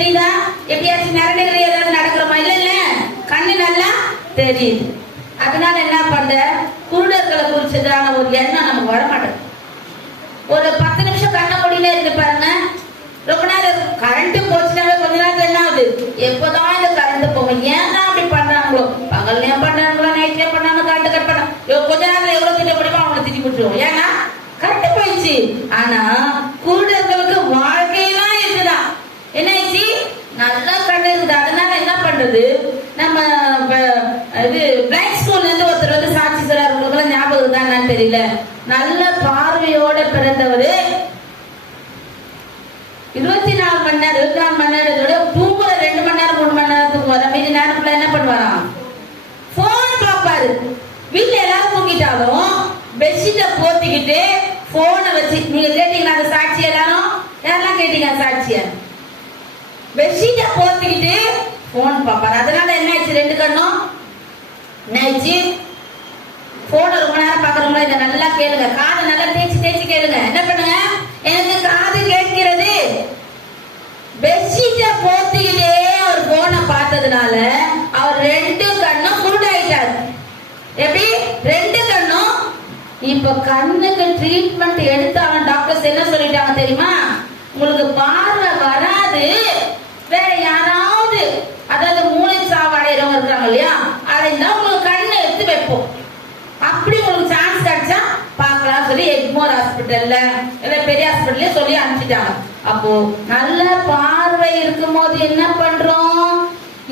தெரியுதா? எப்படியாச்சும் நிரடைகள் ஏதாவது நடக்கிறோமா? இல்ல இல்ல, கண்ணு நல்லா தெரியுது. அதனால என்ன பண்ற, குருடர்களை குறிச்சதான ஒரு எண்ணம் நமக்கு வர மாட்டேங்குது. ஒரு 10 நிமிஷம் கண்ண மூடினே இருந்து பாருங்க, ரொம்ப நேரம் கரண்ட் போச்சுனாவே கொஞ்ச நேரத்துல என்ன ஆகுது, எப்பதான் இந்த கரண்ட் போகும், ஏன் தான் அப்படி பண்றாங்களோ, பகல்லையும் பண்றாங்களோ நைட்லயும் பண்ணாங்க, கரண்ட் கட் பண்ண கொஞ்ச நேரத்துல எவ்வளவு திட்ட முடியுமோ அவங்களை திட்டி விட்டுருவோம், ஏன்னா கரண்ட் போயிடுச்சு. ஆனா குருடர்களுக்கு வாழ்க்கையெல்லாம் இருக்குதான், என்ன ஆயிடுச்சு, நல்லா கண்ணு இருக்குது. அதனால என்ன பண்றது, நம்ம இது பிளைண்ட் ஸ்கூல்ல இருந்து ஒருத்தர் வந்து சாட்சி சொல்றாரு, உங்களுக்கு ஞாபகம் தான் தெரியல, நல்ல பார்வையோட பிறந்தவரு 24 மணி நேரம் 24 மணி நேரம் தூங்குற 2 மணி நேரம் 3 மணி நேரம் தூங்குவாரு. மீதி நேரத்துல என்ன பண்ணுவாராம், போன் பார்ப்பாரு. வீட்டுல எல்லாரும் தூங்கிட்டாலும் பெட்ஷீட்டை போத்திக்கிட்டு போனை வச்சு, நீங்க கேட்டீங்களா அந்த சாட்சி, எல்லாரும் யாரெல்லாம் கேட்டீங்க சாட்சிய, பெட்ஷீட்டை போத்திக்கிட்டு போன் பார்ப்பாரு. அதனால என்ன ஆயிடுச்சு, 2 கண்ணும் என்ன ஆயிடுச்சு, போன ரொம்ப நேரம் பாக்குறவங்களா இதை நல்லா கேளுங்க, காது நல்லா தேய்ச்சி கேளுங்க. என்ன பண்ணுங்க, எனக்கு காது கேட்கிறது. பெட்ஷீட்டை போத்திக்கிட்டே ஒரு போனை பார்த்ததுனால அவர் 2 கண்ணும் குருடாயிட்டார். எப்படி 2 கண்ணும்? இப்ப கண்ணுக்கு ட்ரீட்மெண்ட் எடுத்தாலும் டாக்டர்ஸ் என்ன சொல்லிட்டாங்க தெரியுமா, உங்களுக்கு பார்வை வராது, வேற யாராவது, அதாவது மூளை சாவு அடைகிறவங்க இருக்காங்க இல்லையா, அடைந்தா உங்களுக்கு கண்ணை எடுத்து வைப்போம், அப்படி உங்களுக்கு சான்ஸ் கிடைச்சா பார்க்கலாம் சொல்லி எக்மோர் ஹாஸ்பிட்டல்ல இல்ல பெரிய ஹாஸ்பிட்டல்ல சொல்லி அனுப்பிச்சிட்டாங்க. அப்போ நல்ல பார்வை இருக்கும் போது என்ன பண்றோம்,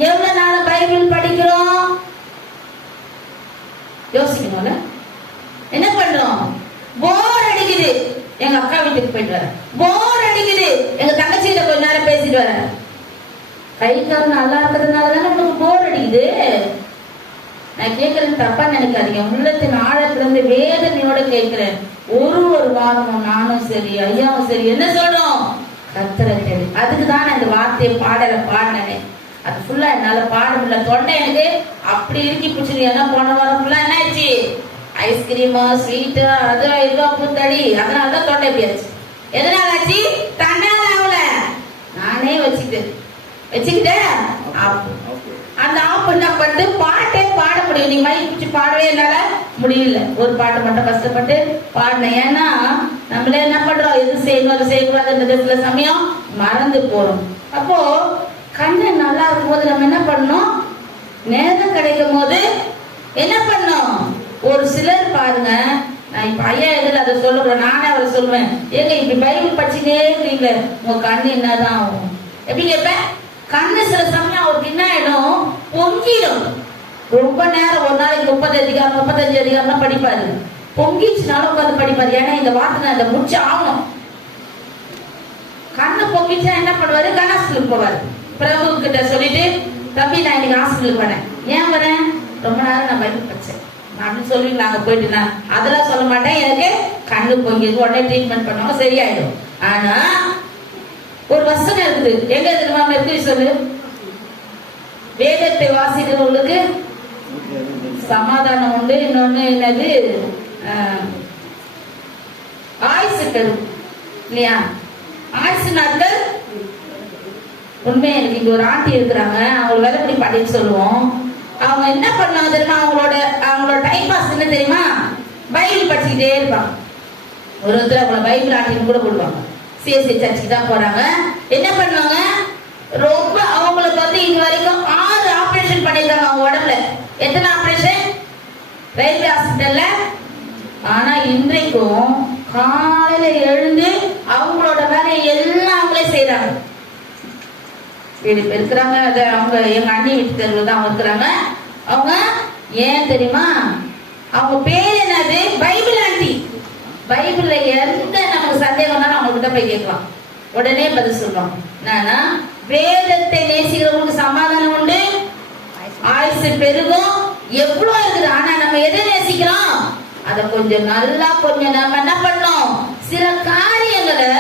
எவ்வளவு நாள் பைபிள் படிக்கிறோம் யோசிக்கணும்ல. என்ன பண்றோம், போர் அடிக்குது, எங்க அக்கா வீட்டுக்கு போயிட்டு வரேன், போர் அடிக்குது, எங்க தங்கச்சிகிட்ட கொஞ்ச நேரம் பேசிட்டு வரேன். கை கால் நல்லா இருக்கிறதுனால தானே உங்களுக்கு போர் அடிக்குது. நான் கேட்கறது தப்பா நினைக்காதீங்க, உள்ளத்தின் ஆழத்துல இருந்து வேதனையோட கேட்கிறேன். ஒரு வாரமும் நானும் சரி ஐயாவும் சரி என்ன சொல்றோம், கர்த்தரை தேடி. அதுக்குதான் அந்த வார்த்தையை பாடினேன். அது ஃபுல்லா என்னால பாட முடியல, தொண்டை எனக்கு அப்படி இருக்கி பிடிச்சிரு. ஏன்னா போன வாரம் ஃபுல்லா என்ன ஆயிடுச்சு, ஐஸ்கிரீமா ஸ்வீட்டு அது இதுவா புத்தடி, அதனாலதான் தொண்டை போயாச்சு. எதனால ஆச்சு, தன்னால ஆகல, நானே வச்சுக்கிட்டேன். அந்த ஆப் என்ன பண்ணிட்டு பாட்டே பாட முடியும், நீ மைக் பிடிச்சி பாடவே என்னால முடியல. ஒரு பாட்டு மட்டும் கஷ்டப்பட்டு பாடினேன். ஏன்னா நம்மளே என்ன பண்றோம், எது செய்யணும் அது செய்யக்கூடாதுன்றது சில சமயம் மறந்து போறோம். அப்போ கண்ணு நல்லா இருக்கும் போது நம்ம என்ன பண்ணணும், நேரம் கிடைக்கும் போது என்ன பண்ணணும். ஒரு சிலர் பாருங்க, நான் இப்ப ஐயா எதில் அதை சொல்லுறேன், நானே அவரை சொல்லுவேன், ஏங்க இப்படி பைபிள் படிச்சுட்டே இருக்கீங்களே உங்க கண்ணு என்னதான் ஆகும். எப்படி கேட்பேன், கண்ணு சில சமயம் அவருக்கு என்ன ஆயிடும், பொங்கிடும். ரொம்ப நேரம் ஒரு நாளைக்கு 30 அதிகாரம் 35 அதிகாரம் படிப்பாரு, பொங்கிச்சுனாலும் உட்காந்து படிப்பாரு. ஏன்னா இந்த வார்த்தை அந்த முடிச்சு ஆகணும். கண்ணு பொங்கிச்சா என்ன பண்ணுவாரு, ஹாஸ்பிட்டலுக்கு போவாரு. பிரபு கிட்ட சொல்லிட்டு, தம்பி நான் இன்னைக்கு ஹாஸ்பிட்டலுக்கு வரேன். ஏன் வரேன், ரொம்ப நேரம் நான் பைபிள் படிச்சேன் அப்படின்னு சொல்லி நாங்க போயிட்டு, அதெல்லாம் சொல்ல மாட்டேன், எனக்கு கண்ணு பொங்கிது, உடனே ட்ரீட்மெண்ட் பண்ணுவாங்க, சரியாயிடும். ஆனா ஒரு வசனம் இருக்குது, எங்க தெரியுமா இருக்கு சொல்லு, வேதத்தை வாசிக்கிறவங்களுக்கு சமாதானம் உண்டு, இன்னொன்னு என்னது, ஆயுசு கெடும் இல்லையா. ஆயுசு நாட்கள் உண்மை. எனக்கு இங்க ஒரு ஆண்டி இருக்கிறாங்க, அவங்க வேலைப்படி பாட்டின்னு சொல்லுவோம். அவங்க என்ன பண்ணுவாங்க தெரியுமா, அவங்களோட டைம் பாஸ் என்ன தெரியுமா, பைபிள் படிச்சுக்கிட்டே இருப்பாங்க. ஒருத்தர் அவங்கள பைபிள் ஆண்டின்னு கூட போடுவாங்க. சிஎஸ்சி சர்ச்சுக்கு தான் போறாங்க. என்ன பண்ணுவாங்க, ரொம்ப அவங்களுக்கு வந்து இது வரைக்கும் 6 ஆபரேஷன் பண்ணிருக்காங்க அவங்க உடம்புல. எத்தனை ஆபரேஷன், ரயில்வே ஹாஸ்பிட்டல்ல. ஆனா இன்றைக்கும் காலையில எழுந்து அவங்களோட வேலையை எல்லாம் அவங்களே செய்யறாங்க. வீடு பெருக்கிறாங்க, அவங்க எங்க அண்ணி வீட்டு தெருவில் தான் இருக்கிறாங்க. அவங்க ஏன் தெரியுமா, அவங்க பேர் என்னது, பைபிள் ஆண்டி. பைபிள்ல எந்த நமக்கு சந்தேகம்னாலும் அவங்க கிட்ட போய் கேட்கலாம், உடனே பதில் சொல்றோம். என்னன்னா, வேதத்தை நேசிக்கிறவங்களுக்கு சமாதானம் உண்டு, ஆயுசு பெருகும், எவ்வளவு இருக்குது. ஆனா நம்ம எதை நேசிக்கிறோம், அதை கொஞ்சம் நல்லா கொஞ்சம் நம்ம என்ன பண்ணோம், சில காரியங்களை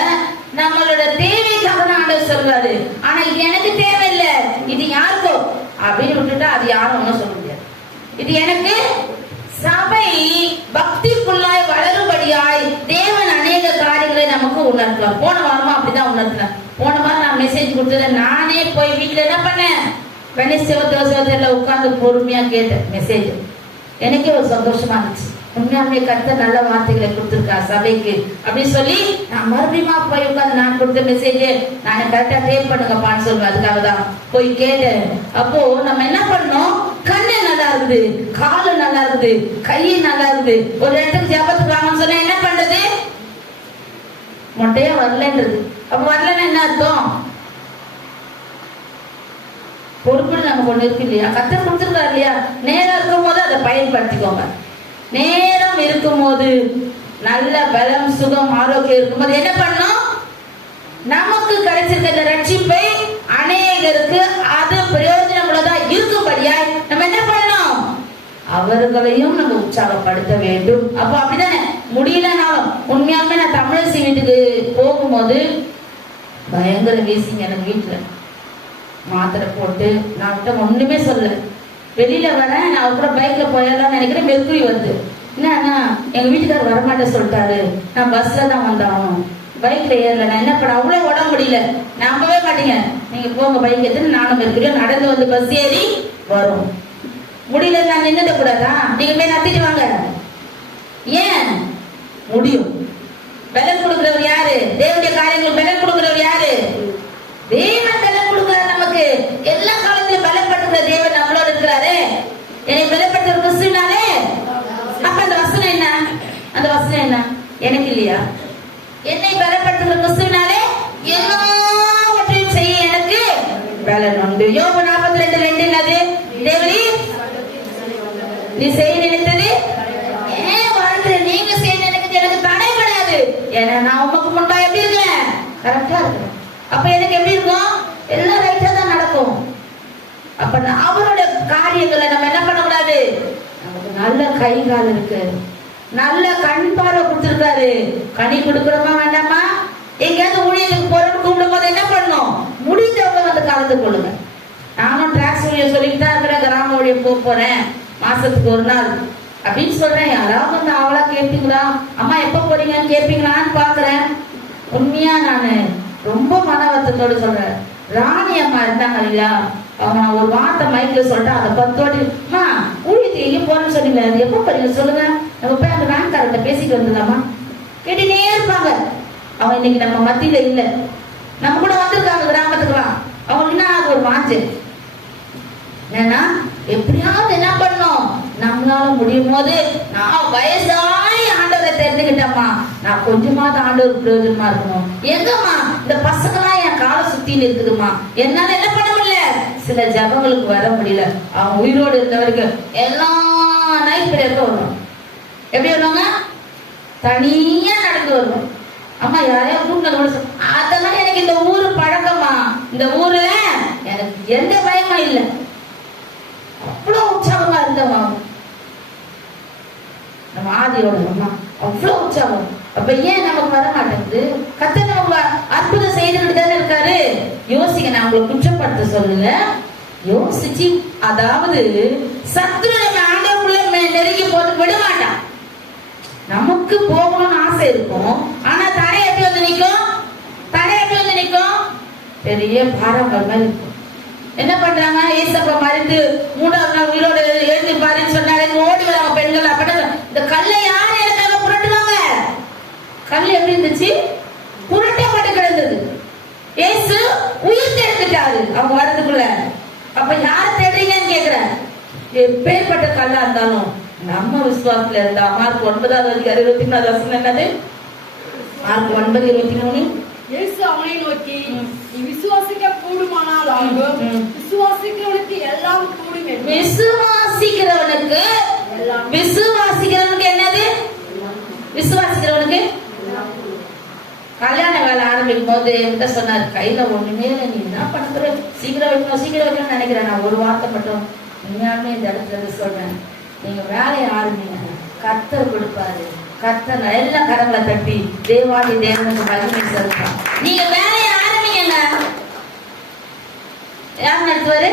நம்மளோட தேவைக்காக தான் ஆண்டவர் சொல்றாரு. ஆனா இது எனக்கு தேவையில்லை, இது யாருக்கோ அப்படின்னு விட்டுட்டா அது யாரும் ஒன்னும் சொல்ல முடியாது. இது எனக்கு சபை பக்திக்குள்ளாய் வளரும்படியாய் தேவன் அநேக காரியங்களை நமக்கு உணர்த்தலாம். போன வாரமா அப்படிதான் உணர்த்தினேன். போன வாரம் நான் மெசேஜ் கொடுத்தத நானே போய் வீட்டுல என்ன பண்ணேன், வெனிஸ்டேல உட்கார்ந்து பொறுமையா கேட்டேன் மெசேஜ். எனக்கே ஒரு சந்தோஷமா இருந்துச்சு. உண்மையாலுமே கர்த்தர் நல்ல வார்த்தைகளை கொடுத்திருக்கா சபைக்கு அப்படின்னு சொல்லி நான் மறுபடியும் போய் உட்காந்து நான் கொடுத்த மெசேஜ் நான் கரெக்டா டேப் பண்ணுங்கப்பான்னு சொல்லுவேன். அதுக்காக தான் போய் கேட்டேன். அப்போ நம்ம என்ன பண்ணோம், கண்ணு நல்லா இருக்குது, காலு நல்லா இருக்குது, கையை நல்லா இருக்குது. ஒரு இடத்துக்கு ஜபத்துக்கு வாங்கன்னு சொன்னா என்ன பண்றது, மொட்டையா வரலன்றது. அப்ப வரலன்னா என்ன அர்த்தம், பொறுப்புன்னு நம்ம கொண்டு இருக்கு இல்லையா, கர்த்தர் கொடுத்துருக்காரு இல்லையா. நேரம் இருக்கும் போது அதை பயன்படுத்திக்கோங்க. நேரம் இருக்கும் போது நல்ல பலம் சுகம் ஆரோக்கியம் இருக்கும்போது என்ன பண்ணணும், நமக்கு கிடைச்சிருக்கிற ரட்சிப்பை அநேகருக்கு அது பிரயோஜனம் உள்ளதா இருக்கும்படியா நம்ம என்ன பண்ணணும், அவர்களையும் நம்ம உற்சாகப்படுத்த வேண்டும். அப்போ அப்படிதானே முடியலனாலும். உண்மையாலுமே நான் தமிழரசி வீட்டுக்கு போகும்போது பயங்கர வீசிங்க எனக்கு வீட்டுல மாத்திரை போட்டு நான் விட்ட ஒண்ணுமே சொல்ல. வெளியில வரேன், நான் கூட பைக்ல போயிடலாம்னு நினைக்கிறேன். மெர்க்குரி வருது. என்னன்னா எங்க வீட்டுக்காரர் வரமாட்டேன் சொல்லிட்டாரு, நான் பஸ்ல தான் வந்தாகணும், பைக்ல ஏறல. நான் என்ன பண்ண, அவ்வளவு உடம்பு முடியல, நம்பவே மாட்டீங்க. நீங்க போங்க பைக் எடுத்து நானும் மெர்க்குரியும் நடந்து வந்து பஸ் ஏறி வரும். முடியல, நான் நின்றுட கூடாதா, நீங்க போய் நத்திட்டு வாங்க. ஏன் முடியும். பலன் கொடுக்கிறவர் யாரு, தேவனுடைய காரியங்களுக்கு பலன் கொடுக்கிறவர் யாரு, தேவன் பலன் கொடுக்கிறார் நமக்கு. எல்லா காலத்திலும் பலப்படுத்துகிற தேவன் நம்மளோட இருக்கிறாரு. என்னை பலப்படுத்துகிற கிறிஸ்துவினாலே. அப்ப அந்த வசனம் என்ன, அந்த வசனம் என்ன, எனக்கு இல்லையா, என்னை பலப்படுத்துகிற கிறிஸ்துவினாலே எல்லாவற்றையும் செய்ய எனக்கு பலன் உண்டு. யோபு 42:2 என்னது, தேவனே நீ செய்ய நினைத்தது ஏன் வாழ்க்கை நீங்க செய்ய நினைக்கிறது எனக்கு தடைபடாது. ஏன்னா நான் உமக்கு முன்பா எப்படி இருக்கேன், கரெக்டா இருக்கேன். அப்ப எனக்கு எப்படி இருக்கும், எல்லாம் ரைட்டா தான் நடக்கும். அப்ப அவரோட காரியங்களை நம்ம என்ன பண்ணக்கூடாது, நமக்கு நல்ல கை கால் இருக்கு, நல்ல கண் பார்வை கொடுத்திருக்காரு. கனி கொடுக்கணுமா வேண்டாமா, எங்கேயாவது ஊழியத்துக்கு போறோம்னு கூப்பிடும் போது என்ன பண்ணணும், முடிஞ்சவங்க வந்து கலந்து கொள்ளுங்க. நானும் டிராக்ஸ் ஊழியம் சொல்லிட்டு தான் இருக்கிறேன், கிராம ஊழியம் போறேன் மாசத்துக்கு ஒரு நாள் அப்படின்னு சொல்றேன். யாராவது வந்து அவளா கேட்பீங்களா, அம்மா எப்ப போறீங்கன்னு கேட்பீங்களான்னு பாக்குறேன். உண்மையா நானு ரொம்ப மன வருத்தத்தோடு சொல்றேன். ராணி அம்மா இருந்தாங்க இல்லையா, அவங்க நான் ஒரு வார்த்தை மைக்ல சொல்லிட்டேன், அதை 10 ஊழியத்துக்கு எங்க போறேன்னு சொன்னீங்க, அது எப்ப போறீங்க சொல்லுங்க, நம்ம போய் அந்த வேன்காரர்கிட்ட பேசிட்டு வந்துடலாமா கேட்டுனே இருப்பாங்க. அவங்க இன்னைக்கு நம்ம மத்தியில இல்ல, நம்ம கூட வந்திருக்காங்க கிராமத்துக்குலாம். அவங்களுக்கு என்ன ஒரு வாஞ்சு என்னன்னா, எப்படியாவது என்ன பண்ணணும், நம்மளால முடியும் போது நான் வயசாயி ஆண்டவரை தெரிஞ்சுக்கிட்டேம்மா, நான் கொஞ்சமாவது ஆண்டவர் பிரயோஜனமா இருக்கணும். எங்கம்மா இந்த பசங்களாம் என் காலை சுத்தின்னு இருக்குதுமா, என்னால என்ன பண்ண முடியல, சில ஜபங்களுக்கு வர முடியல. அவங்க உயிரோடு இருந்தவருக்கு எல்லா நைட் பிரேயருக்கு வரணும். எப்படி வருவாங்க, தனியா நடந்து வருவோம். அம்மா யாரையா கூப்பிட்டு, அதெல்லாம் எனக்கு இந்த ஊரு பழக்கமா, இந்த ஊர்ல எனக்கு எந்த பயமும் இல்லை. அவ்வளவு உற்சாகமா இருந்தவா நம்ம ஆதியோட அம்மா, அவ்வளவு உற்சாகம். அப்ப ஏன் நமக்கு வர மாட்டேங்குது, கர்த்தர் நமக்கு அற்புதம் செய்துட்டு தானே இருக்காரு. யோசிக்க, நான் உங்களை குற்றப்படுத்த சொல்லல, யோசிச்சு. அதாவது சத்துரு நம்ம ஆண்டவருக்குள்ள நெருங்கி போட்டு விட மாட்டான். நமக்கு போகணும்னு ஆசை இருக்கும், ஆனா தடை எப்படி வந்து நிற்கும், தடை எப்படி வந்து நிற்கும், பெரிய பாரங்கள் மாதிரி இருக்கும். என்ன பண்றாங்க, ஏசப்பா மறித்து 3ஆவது நாள் உயிரோடு எழுதி பாருன்னு சொன்னாலே ஓடி வராங்க பெண்கள். அப்ப இந்த கல்லை யாரு எனக்காக புரட்டுவாங்க, கல் எப்படி இருந்துச்சு, புரட்டப்பட்டு கிடந்தது. ஏசு உயிர் தேடிட்டாரு அவங்க வரதுக்குள்ள. அப்ப யார் தேடுறீங்கன்னு கேக்குறேன். எப்பேற்பட்ட கல்லா இருந்தாலும் நம்ம விசுவாசத்துல இருந்தா, மார்க் 9:23 என்னது, மார்க் 9:23, இயேசு அவனை நோக்கி, நீ விசுவாசிக்க கூடுமானால் ஆகும், விசுவாசிக்கிறவனுக்கு எல்லாம் கூடும். விசுவாசிக்கிறவனுக்கு, விசுவாசிக்கிறவனுக்கு என்னது, விசுவாசிக்கிறவனுக்கு. கல்யாண வேலை ஆரம்பிக்கும் போது என்கிட்ட சொன்னாரு, கையில ஒண்ணுமே நீ என்ன பண்ணுற, சீக்கிரம் வைக்கணும் சீக்கிரம் வைக்கணும்னு நினைக்கிறேன். நான் ஒரு வார்த்தை மட்டும் உண்மையாலுமே இந்த இடத்துல சொல்றேன், நீங்க வேலையை ஆரம்பிங்க, கர்த்தர் கொடுப்பாரு. கர்த்தர் எல்லா கரங்களை தட்டி தேவாதி தேவனுக்கு மகிமை செலுத்தும். நீங்க வேலையை ஆரம்பிங்க. யார் நடத்துவாரு,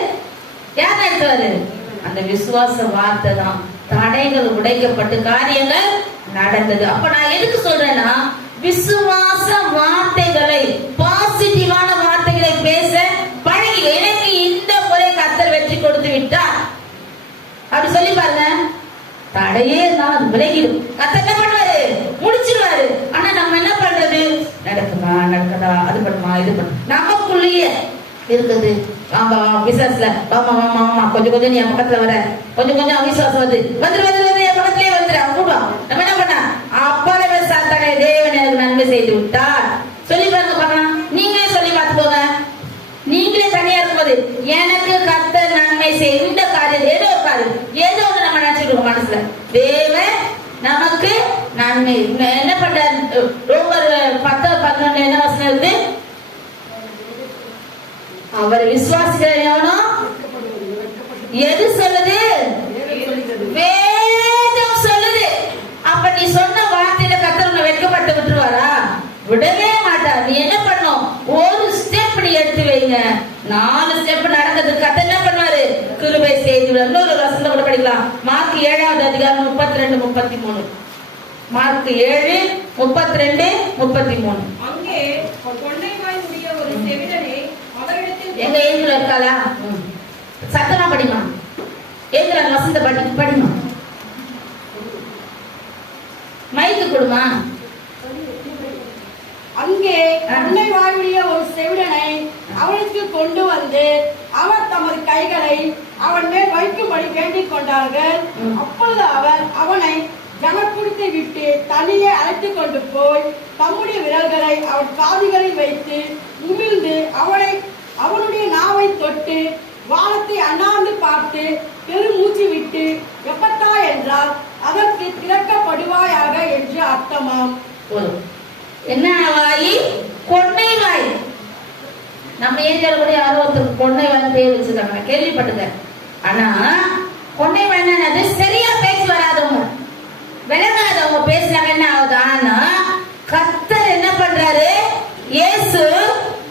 யார் நடத்துவாரு, அந்த விசுவாச வார்த்தை தான். தடைகள் உடைக்கப்பட்டு காரியங்கள் நடந்தது. அப்ப நான் எதுக்கு சொல்றேன்னா, விசுவாச வார்த்தைகளை, பாசிட்டிவான வார்த்தைகளை பேச பழகி. எனக்கு இந்த முறை கர்த்தர் வெற்றி கொடுத்து விட்டார் அப்படி சொல்லி பாருங்க, தடையே இருந்தாலும் விலகிடும். கர்த்தர் என்ன பண்ணுவாரு? முடிச்சிருவாரு. ஆனா நம்ம என்ன பண்றது? நடக்குமா, நடக்கதா, அது பண்ணுமா, இது பண்ணு, நமக்குள்ளேயே இருக்குது. ஆமா பிசினஸ்ல வாமா வாமா வாமா, கொஞ்சம் கொஞ்சம் நீ என் பக்கத்துல வர, கொஞ்சம் கொஞ்சம் அவிசுவாசம் வந்து வந்துரு என் பக்கத்திலே வந்துரு. அவங்க கூடுவான். நம்ம என்ன பண்ண? அப்பவே சாத்தானே தேவன் எனக்கு நன்மை செய்து விட்டார் சொல்லி பாருங்க பார்க்கலாம். நீங்களே சொல்லி பார்த்துக்கோங்க. நீங்களே தனியா இருக்கும்போது எனக்கு கர்த்தர் நன்மை செய்ய இந்த காரியம் ஏதோ ஒரு காரியம் ஏதோ ஒண்ணு நம்ம நினைச்சிருக்கோம் மனசுல, தேவன் நமக்கு நன்மை என்ன பண்ற. ரோமர் 10:11 என்ன வசனம் இருக்கு? அவரை விசுவாசிக்கிறவனோ எது சொல்லுது? வேதம் சொல்லுது. அப்ப நீ சொன்ன வார்த்தையில கர்த்தர் உன்னை வெட்கப்பட்டு விட்டுருவாரா? விடவே மாட்டார். நீ என்ன பண்ணும்? ஒரு ஸ்டெப் நீ எடுத்து வைங்க, 4 ஸ்டெப் நடக்கிறதுக்கு கர்த்தர் என்ன பண்ணுவாரு? கிருபை செய்து. இன்னொரு வசனத்தை கூட படிக்கலாம். மார்க் 7வது அதிகாரம் 32-33. மார்க் 7:32-33. அங்கே கொண்டைவாய் உடைய ஒரு செவிடனை அவரிடத்தில் எங்க ஏஞ்சில இருக்காளா? சத்தமா படிமா. ஏந்திர வசந்த படிமா. மைக்கு கொடுமா. அங்கே கொண்டைவாயுடைய ஒரு செவிடனை அவனுக்கு கொண்டு வந்து அவர் தமது கைகளை அவன் மேல் வைக்கும்படி வேண்டிக் கொண்டார்கள். அப்பொழுது அவர் அவனை ஜனக்கூட்டத்தை விட்டு தனியே அழைத்துக் கொண்டு போய் தம்முடைய விரல்களை அவன் காதுகளில் வைத்து உமிழ்ந்து அவனுடைய நாவை தொட்டு வானத்தை அண்ணாந்து பார்த்து பெருமூச்சு விட்டு எப்பத்தா என்றால் அதற்கு திறக்கப்படுவாயாக என்று அர்த்தமாம். என்ன வாய்? கொண்டை வாய். நம்ம ஏரியால கூட யாரோ ஒருத்தருக்கு கொண்டை வாய் பேர் வச்சிருக்காங்க, கேள்விப்பட்டுங்க. ஆனா கொண்டை வாய் என்னது? சரியா பேச வராதவங்க, விளங்காதவங்க பேசுறாங்க. என்ன ஆகுது? ஆனா கர்த்தர் என்ன பண்றாரு? இயேசு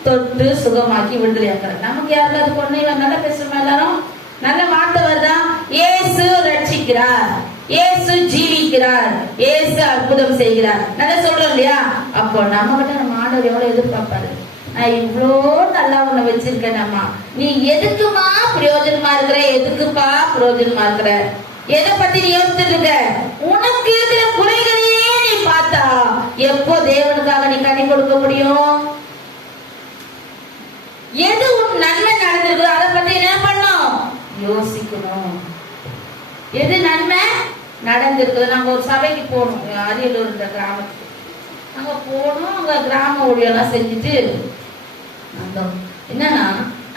தொட்டு சுகமாக்கி விடுதலையாக்குறாரு. நமக்கு யாருக்காவது கொண்டை வாய் நல்லா பேசுறோமா? எல்லாரும் நல்ல வார்த்தை வருதா? இயேசு ரட்சிக்கிறார், இயேசு ஜீவிக்கிறார், இயேசு அற்புதம் செய்கிறார், நல்லா சொல்றோம் இல்லையா? அப்போ நம்ம கிட்ட நம்ம ஆண்டவர் எவ்வளவு எதிர்பார்ப்பாரு. நான் இவ்வளோ நல்லா உன்னை வச்சிருக்கேன், அம்மா நீ எதுக்குமா பிரயோஜனமா இருக்கிற? எதுக்குப்பா பிரயோஜனமா இருக்கிற? எதை பத்தி நீ யோசிச்சுட்டு இருக்க? உனக்கு இருக்கிற குறைகளையே நீ பார்த்தா எப்போ தேவனுக்காக நீ கனி கொடுக்க முடியும்? எது உன் நன்மை நடந்திருக்கு அதை பத்தி என்ன பண்ணும்? யோசிக்கணும். எது நன்மை நடந்திருக்குது? நாங்க ஒரு சபைக்கு போனோம், அரியலூர் இந்த கிராமத்துக்கு. அங்க போனோம், அங்க கிராம ஊழியெல்லாம் செஞ்சுட்டு என்னன்னா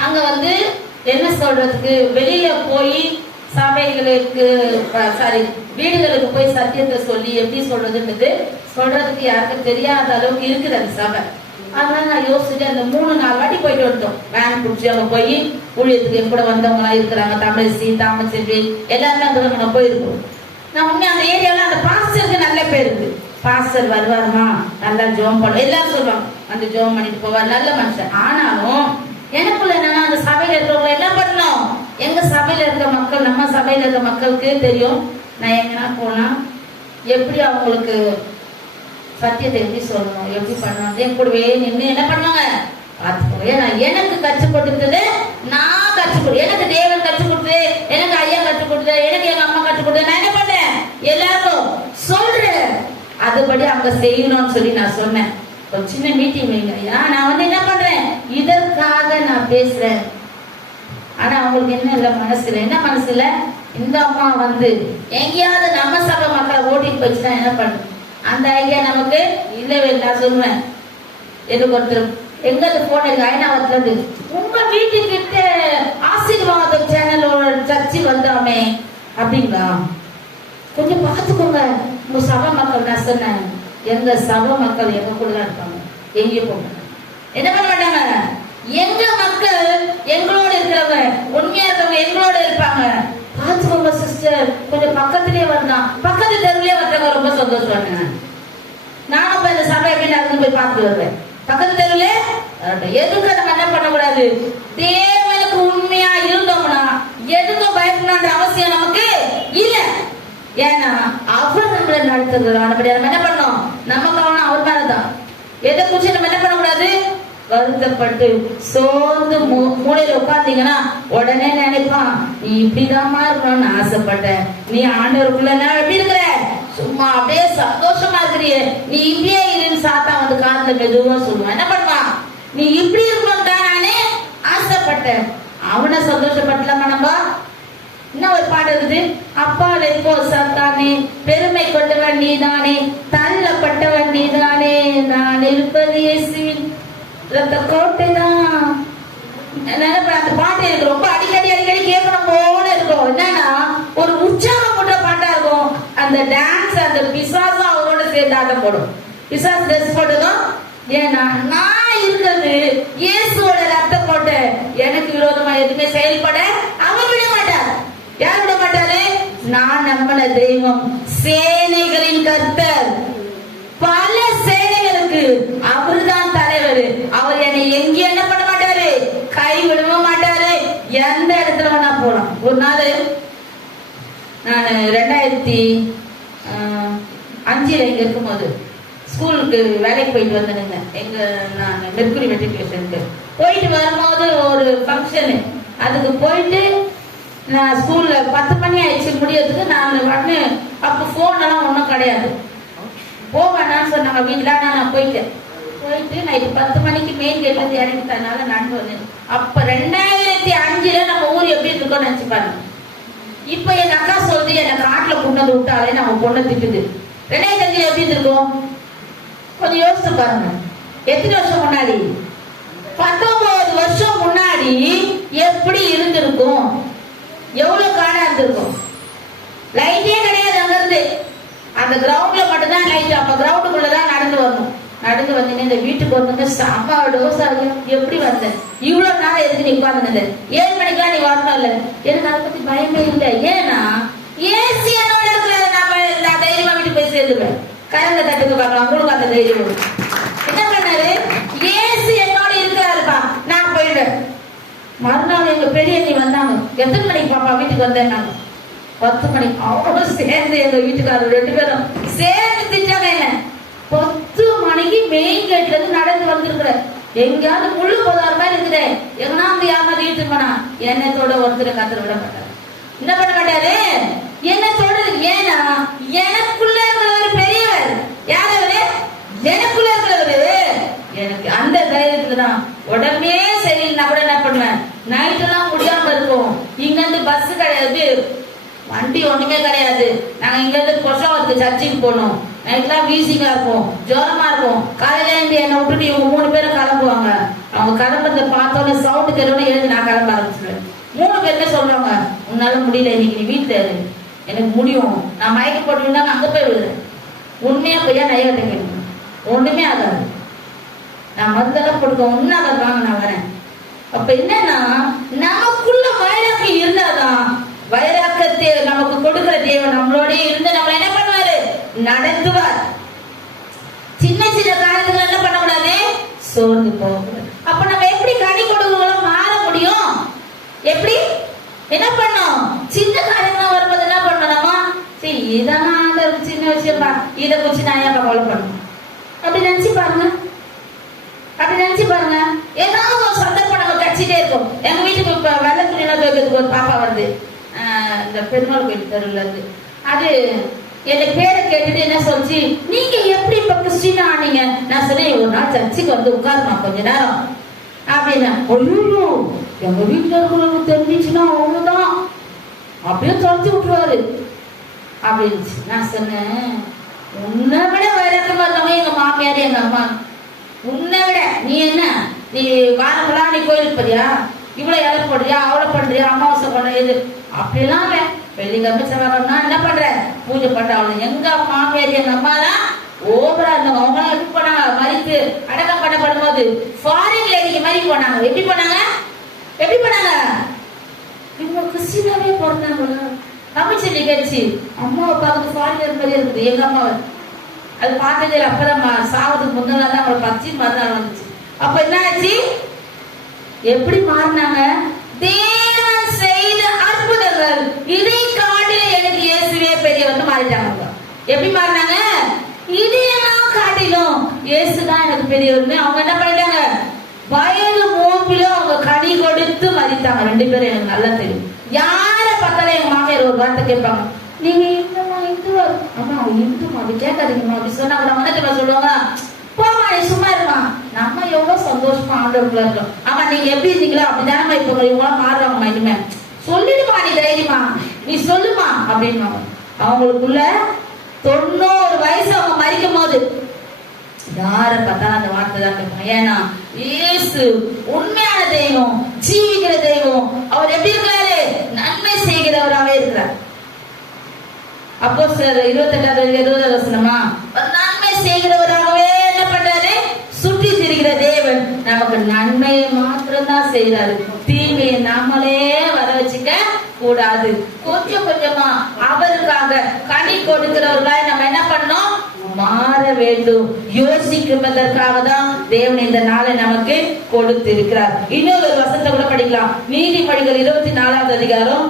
அங்க வந்து என்ன சொல்றதுக்கு, வெளியில போய் சபைகளுக்கு வீடுகளுக்கு போய் சத்தியத்தை சொல்லி எப்படி சொல்றதுன்றது சொல்றதுக்கு யாருக்கும் தெரியாத அளவுக்கு இருக்குது அந்த சபை. அதனால நான் யோசிச்சுட்டு அந்த 3-4 வாட்டி போயிட்டு வந்தோம். வேன் பிடிச்சி அங்க போய் ஊழியத்துக்கு கூட வந்தவங்க எல்லாம் இருக்கிறாங்க, தமிழ்ச்சி தாமச்செல்வி எல்லாருமே அங்க போயிருக்கோம். நான் உண்மையா அந்த ஏரியால அந்த பாஸ்டருக்கு நல்ல பேர் இருக்கு. பாஸ்டர் வருவாருமா, நல்லா ஜோம் பண்ணுவோம் எல்லாரும் சொல்லுவாங்க, அந்த ஜோம் பண்ணிட்டு போவார், நல்ல மனுஷன். ஆனாலும் எனக்குள்ள என்னன்னா அந்த சபையில இருக்கிறவங்க என்ன பண்ணணும்? எங்க சபையில இருக்க மக்கள், நம்ம சபையில இருக்க மக்களுக்கு தெரியும் நான் எங்கன்னா போனா எப்படி அவங்களுக்கு சத்தியத்தை எப்படி சொல்லணும், எப்படி பண்ணணும். என் கூடவே நின்று என்ன பண்ணுவாங்க பார்த்துக்கோங்க. ஏன்னா எனக்கு கற்றுக் கொடுத்தது நான் கற்றுக் கொடு, எனக்கு தேவன் கற்றுக் கொடுத்தது, எனக்கு ஐயா கற்றுக் கொடுத்தது, எனக்கு எங்க அம்மா கற்றுக் கொடுத்தது. நான் என்ன பண்ணேன்? எல்லாருக்கும் சொல்றேன், அதுபடி அவங்க செய்யணும்னு சொல்லி நான் சொன்னேன். ஒரு சின்ன மீட்டிங் வைங்க ஐயா, நான் வந்து என்ன பண்றேன், இதற்காக நான் பேசுறேன். ஆனா அவங்களுக்கு என்ன இல்ல, மனசுல என்ன மனசுல, இந்த அம்மா வந்து எங்கேயாவது நம்ம சபை மக்களை ஓட்டிட்டு போச்சுன்னா என்ன பண்ணும்? அந்த ஐடியா நமக்கு இல்லவே இல்லை. நான் சொல்லுவேன், எனக்கு ஒருத்தர் எங்களுக்கு போன் இருக்கு ஐநாவத்துல இருந்து, உங்க வீட்டுக்கிட்ட ஆசீர்வாதம் சேனலோட சர்ச்சு வந்தாமே அப்படிங்களா, கொஞ்சம் பார்த்துக்கோங்க உங்க சபை மக்கள். நான் சொன்னேன், எங்க சபை மக்கள் எங்க கூட தான் இருப்பாங்க, எங்கேயும் போக என்ன பண்ண மாட்டாங்க. எங்க மக்கள் எங்களோட இருக்கிறவங்க, உண்மையா இருக்கவங்க எங்களோட இருப்பாங்க. பார்த்துக்கோங்க சிஸ்டர், கொஞ்சம் பக்கத்திலேயே வரலாம், பக்கத்து தெருவிலே வந்தவங்க ரொம்ப சந்தோஷம். நானும் போய் இந்த சபை எப்படி நடந்து போய் பார்த்துட்டு வருவேன். பக்கத்து தெருவிலே எதுக்கு நம்ம என்ன பண்ணக்கூடாது, தேவனுக்கு உண்மையா இருந்தோம்னா எதுக்கும் பயப்படணுன்ற அவசியம் நமக்கு இல்ல. ஏன்னா அவர் நம்மளை நடத்துகிறார். நம்ம என்ன பண்ணோம்? நம்ம கவனம் அவர் மேலதான். எதை குறிச்சு நம்ம என்ன பண்ணக்கூடாது? வருத்தப்பட்டு சோர்ந்து மூளையில உட்கார்ந்தீங்கன்னா உடனே நினைப்பான், நீ இப்படிதாமா இருக்கணும்னு ஆசைப்பட்ட, நீ ஆண்டவருக்குள்ள எப்படி இருக்கிற, சும்மா அப்படியே சந்தோஷமா இருக்கிறிய, நீ இப்படியே இருன்னு சாத்தா வந்து காதுல மெதுவா சொல்லுவான். என்ன பண்ணுவான்? நீ இப்படி இருக்கணும் தான் நானே ஆசைப்பட்டேன். அவனை சந்தோஷப்படலாமா நம்ம? என்ன ஒரு பாட்டு இருக்குது, அப்பாலை போ சாத்தானே, பெருமை கொண்டவன் நீதானே, தள்ளப்பட்டவன் நீதானே, நான் இருப்பது இயேசுவின் ரத்த கோட்டை தான். அந்த பாட்டு எனக்கு ரொம்ப அடிக்கடி கேட்கணும் போல இருக்கும். என்னன்னா ஒரு உற்சாகம் போட்ட பாட்டா இருக்கும். அந்த டான்ஸ் அந்த பிசாசும் அவரோட சேர்ந்து ஆட்டம் போடும். பிசாசு ட்ரெஸ் போட்டதும், ஏன்னா நான் இருக்கிறது இயேசுவோட ரத்த கோட்டை, எனக்கு விரோதமா எதுவுமே செயல்பட அவர் விட மாட்டார். யார் விட மாட்டாரு? நான் நம்பின தெய்வம் சேனைகளின் கர்த்தர், பல சேனைகளுக்கு அவர்தான் தலைவர். அவர் என்னை எங்கேயும் என்ன பண்ண மாட்டாரு? கைவிடவும் மாட்டாரு. எந்த இடத்துல வேணா போலாம். ஒரு நாள் நான் 2005 இங்க இருக்கும்போது ஸ்கூலுக்கு வேலைக்கு போயிட்டு வந்தேனுங்க. நான் மெர்க்குரி மெட்ரிகுலேஷனுக்கு போயிட்டு வரும்போது ஒரு ஃபங்க்ஷனு, அதுக்கு போயிட்டு நான் ஸ்கூல்ல 10 மணி ஆயிடுச்சு முடியறதுக்கு. நான் உடனே அப்போ போன் எல்லாம் ஒன்றும் கிடையாது, போவேன்னு சொன்னாங்க வீட்டுல. நான் போயிட்டு நைட்டு 10 மணிக்கு மெயின் கேட்ல இருந்து இறங்கிட்டனால நடந்து வந்தேன். அப்ப 2005 நம்ம ஊர் எப்படி இருக்கோம்னு நினைச்சு பாருங்க. இப்ப எங்க அக்கா சொல்லுது, என்னை காட்டுல கொண்டு வந்து விட்டாலே நம்ம பொண்ணை திட்டுது. 2005 எப்படி இருக்கும் கொஞ்சம் யோசிச்சு பாருங்க. எத்தனை வருஷம் முன்னாடி? 19 வருஷம் முன்னாடி எப்படி இருந்திருக்கும்? எவ்வளவு காடா இருந்திருக்கும்? லைட்டே கிடையாது. அங்க இருந்து அந்த கிரவுண்ட்ல மட்டும்தான் லைட். அப்ப கிரவுண்டுக்குள்ளதான் நடந்து வரணும். நடந்து வந்தீங்க இந்த வீட்டுக்கு வந்து சாப்பாடு எப்படி வந்தேன்? இவ்வளவு நாள் எதுக்கு நீ உட்கார்ந்து? 7 மணிக்கெல்லாம் நீ வரணும் இல்ல? எனக்கு அதை பத்தி பயமே இல்லை. ஏன்னா ஏசி என்னோட இருக்கிறது. நான் தைரியமா வீட்டுக்கு போய் சேர்ந்துருவேன். கரண்ட தட்டுக்கு பார்க்கலாம், உங்களுக்கு அந்த தைரியம். என்ன பண்ணாரு? ஏசி என்னோட இருக்கிறாருப்பா, நான் போயிடுவேன். மறுநாள் எங்க பெரிய நீ வந்தாங்க. எத்தனை மணிக்கு பாப்பா வீட்டுக்கு வந்தேன்? 10 மணி. அவரும் சேர்ந்து எங்க வீட்டுக்காரர் 2 பேரும் சேர்ந்து திட்டாங்க என்ன. 10 மணிக்கு மெயின் கேட்ல இருந்து நடந்து வந்திருக்கிற. எங்கேயாவது முள்ளு போதாத மாதிரி இருக்குது. எங்கன்னா வந்து யாராவது வீட்டுக்கு போனா என்னத்தோட ஒருத்தர் காத்திர விட மாட்டாரு. என்ன பண்ண மாட்டாரு? என்ன சொல்றது? ஏன்னா எனக்குள்ள இருக்கிறவர் பெரியவர். யார் அவரு? எனக்குள்ள இருக்கிறவரு. எனக்கு அந்த தைரியத்துலதான் உடம்பே சரியில்லைன்னா கூட என்ன பண்ணுவேன், நைட் எல்லாம் முடியாம இருக்கும். இங்க இருந்து பஸ் கிடையாது, வண்டி ஒண்ணுமே கிடையாது. நாங்க இங்க இருந்து கொசவாத்துக்கு சர்ச்சுக்கு போனோம். நைட்லாம் வீசிங்கா இருக்கும், ஜோரமா இருக்கும். காலையில இருந்து என்னை விட்டுட்டு இவங்க 3 பேரும் கிளம்புவாங்க. அவங்க கிளம்புறத பார்த்தோன்னே சவுண்ட் தெரியணும், எழுந்து நான் கிளம்ப ஆரம்பிச்சிருவேன். 3 பேருமே சொல்றாங்க, உன்னால முடியல, இன்னைக்கு நீ வீட்டுல இரு, எனக்கு முடியும், நான் மயக்க போட்டுன்னா அங்க போய் விடுறேன். உண்மையா பொய்யா நைவட்ட கேட்கணும், ஒண்ணுமே ஆகாது. நான் மருந்தெல்லாம் கொடுக்க ஒன்னாக வாங்க, நான் வரேன். அப்ப என்னன்னா நமக்குள்ள வைராக்கியம் இருந்தாதான், வைராக்கத்தை நமக்கு கொடுக்கிற தேவன் நம்மளோட இருந்து நம்ம என்ன பண்ணுவாரு? நடத்துவார். சின்ன சின்ன காரியத்துல என்ன பண்ண கூடாது? சோர்ந்து போக. அப்ப நம்ம எப்படி கனி கொடுக்கிறோம் மாற முடியும்? எப்படி என்ன பண்ணோம்? சின்ன காரியமா வரும்போது என்ன பண்ணணுமா? சரி இதான் சின்ன விஷயம்பா, இதை குறிச்சு நான் ஏன் கவலை பண்ணணும் அப்படி நினைச்சு பாருங்க. அப்படி நினைச்சு பாருங்க. ஏதாவது ஒரு சந்தர்ப்பம் நம்ம கட்சிட்டே இருக்கும். எங்க வீட்டுக்கு இப்ப வெள்ளை துணியெல்லாம் துவைக்கிறதுக்கு ஒரு பாப்பா வருது, இந்த பெருமாள் கோயில் தெருவில் இருந்து. அது என் பேரை கேட்டுட்டு என்ன சொல்லிச்சு, நீங்க எப்படி இப்ப கிறிஸ்டினா ஆனீங்க? நான் சொன்னேன், ஒரு நாள் சர்ச்சுக்கு வந்து உட்காருமா கொஞ்ச நேரம் அப்படின்னா. ஐயோ எங்க வீட்டுல இருக்கிறவங்க தெரிஞ்சிச்சுன்னா அவ்வளவுதான், அப்படியே தொலைச்சு விட்டுருவாரு அப்படின்னு. நான் சொன்னேன், உன்னை விட வைரக்கமா இருந்தவங்க எங்க மாமியாரு எங்க அம்மா. உன்னை விட நீ என்ன, நீ வாரங்களா நீ கோயிலுக்கு போறியா, இவ்வளவு இலை போடுறியா, அவ்வளவு பண்றியா, அமாவாசை பண்ற இது அப்படிலாம் இல்ல. வெள்ளிக்கிழமை செவ்வாய்னா என்ன பண்ற, பூஜை பண்ற. அவளு எங்க மாமியார் எங்க அம்மா தான் ஓவரா இருந்தவங்க. அவங்க எல்லாம் எப்படி போனாங்க, மறித்து அடக்கம் பண்ணப்படும் போது ஃபாரின் லேடிக்கு மாதிரி போனாங்க. எப்படி போனாங்க? எப்படி போனாங்க? இவங்க கிறிஸ்டினாவே பிறந்தாங்க. தமிழ்ச்செல்வி கேட்டுச்சு, அம்மாவை பார்க்கறது ஃபாரினர் மாதிரி இருக்குது எங்க அம்மாவை. அது பார்த்ததே அப்பதான் சாவதுக்கு முந்தின நாள் தான் அவங்களை பச்சி மறுநாள் வந்துச்சு. அப்ப என்ன ஆச்சு? எப்படி மாறினாங்க? தேவன் செய்த அற்புதங்கள் இதை காட்டில எனக்கு இயேசுவே பெரியவன் எப்படி மாறினாங்க? இதையெல்லாம் காட்டிலும் இயேசுதான் எனக்கு பெரியவர்னு அவங்க என்ன பண்ணிட்டாங்க? வயது மூப்பிலும் அவங்க கனி கொடுத்து மதித்தாங்க. 2 பேரும் எனக்கு நல்லா தெரியும். யார பார்த்தாலும் எங்க மாமியார் ஒரு வார்த்தை கேட்பாங்க, நீங்க இந்துமா இந்துவா? ஆமா அவங்க இந்துமா, அப்படி கேட்காதீங்கம்மா அப்படி சொன்னா கூட வந்து சொல்லுவாங்க, போமா நீ சும்மா இருமா. நம்ம எவ்வளவு சந்தோஷமா ஆண்டவர்களா இருக்கோம். ஆமா நீங்க எப்படி இருந்தீங்களோ அப்படிதானமா இப்ப இவங்களாம் மாறுவாங்கம்மா. இனிமே சொல்லிடுமா, நீ தைரியமா நீ சொல்லுமா அப்படின்னு. அவங்களுக்குள்ள 90 வயசு அவங்க மறிக்கும் போது யார பார்த்தாலும் அந்த வார்த்தை தான் கேட்பாங்க. ஏன்னா இயேசு உண்மையான தெய்வம், ஜீவிக்கிற தெய்வம். அவர் எப்படி இருக்கிறாரு? நன்மை செய்கிறவராகவே இருக்கிறார். அப்போஸ்தலர் 28:20 வசனமா, நன்மை செய்கிறவராகவே என்ன பண்றாரு? சுற்றி திரிகிற தேவன் நமக்கு நன்மையை மாத்திரம் தான் செய்யறாரு. தீமையை நாமளே வர வச்சுக்க கூடாது. கொஞ்சம் கொஞ்சமா அவருக்காக கனி கொடுக்கிறவர்களாய் நம்ம என்ன பண்ணோம்? மாற வேண்டும். யோசிக்குவதற்காக தான் தேவன் இந்த நாளை நமக்கு கொடுத்திருக்கிறார். இன்னொரு வசனத்தை கூட படிக்கலாம். நீதிமொழிகள் 24வது அதிகாரம்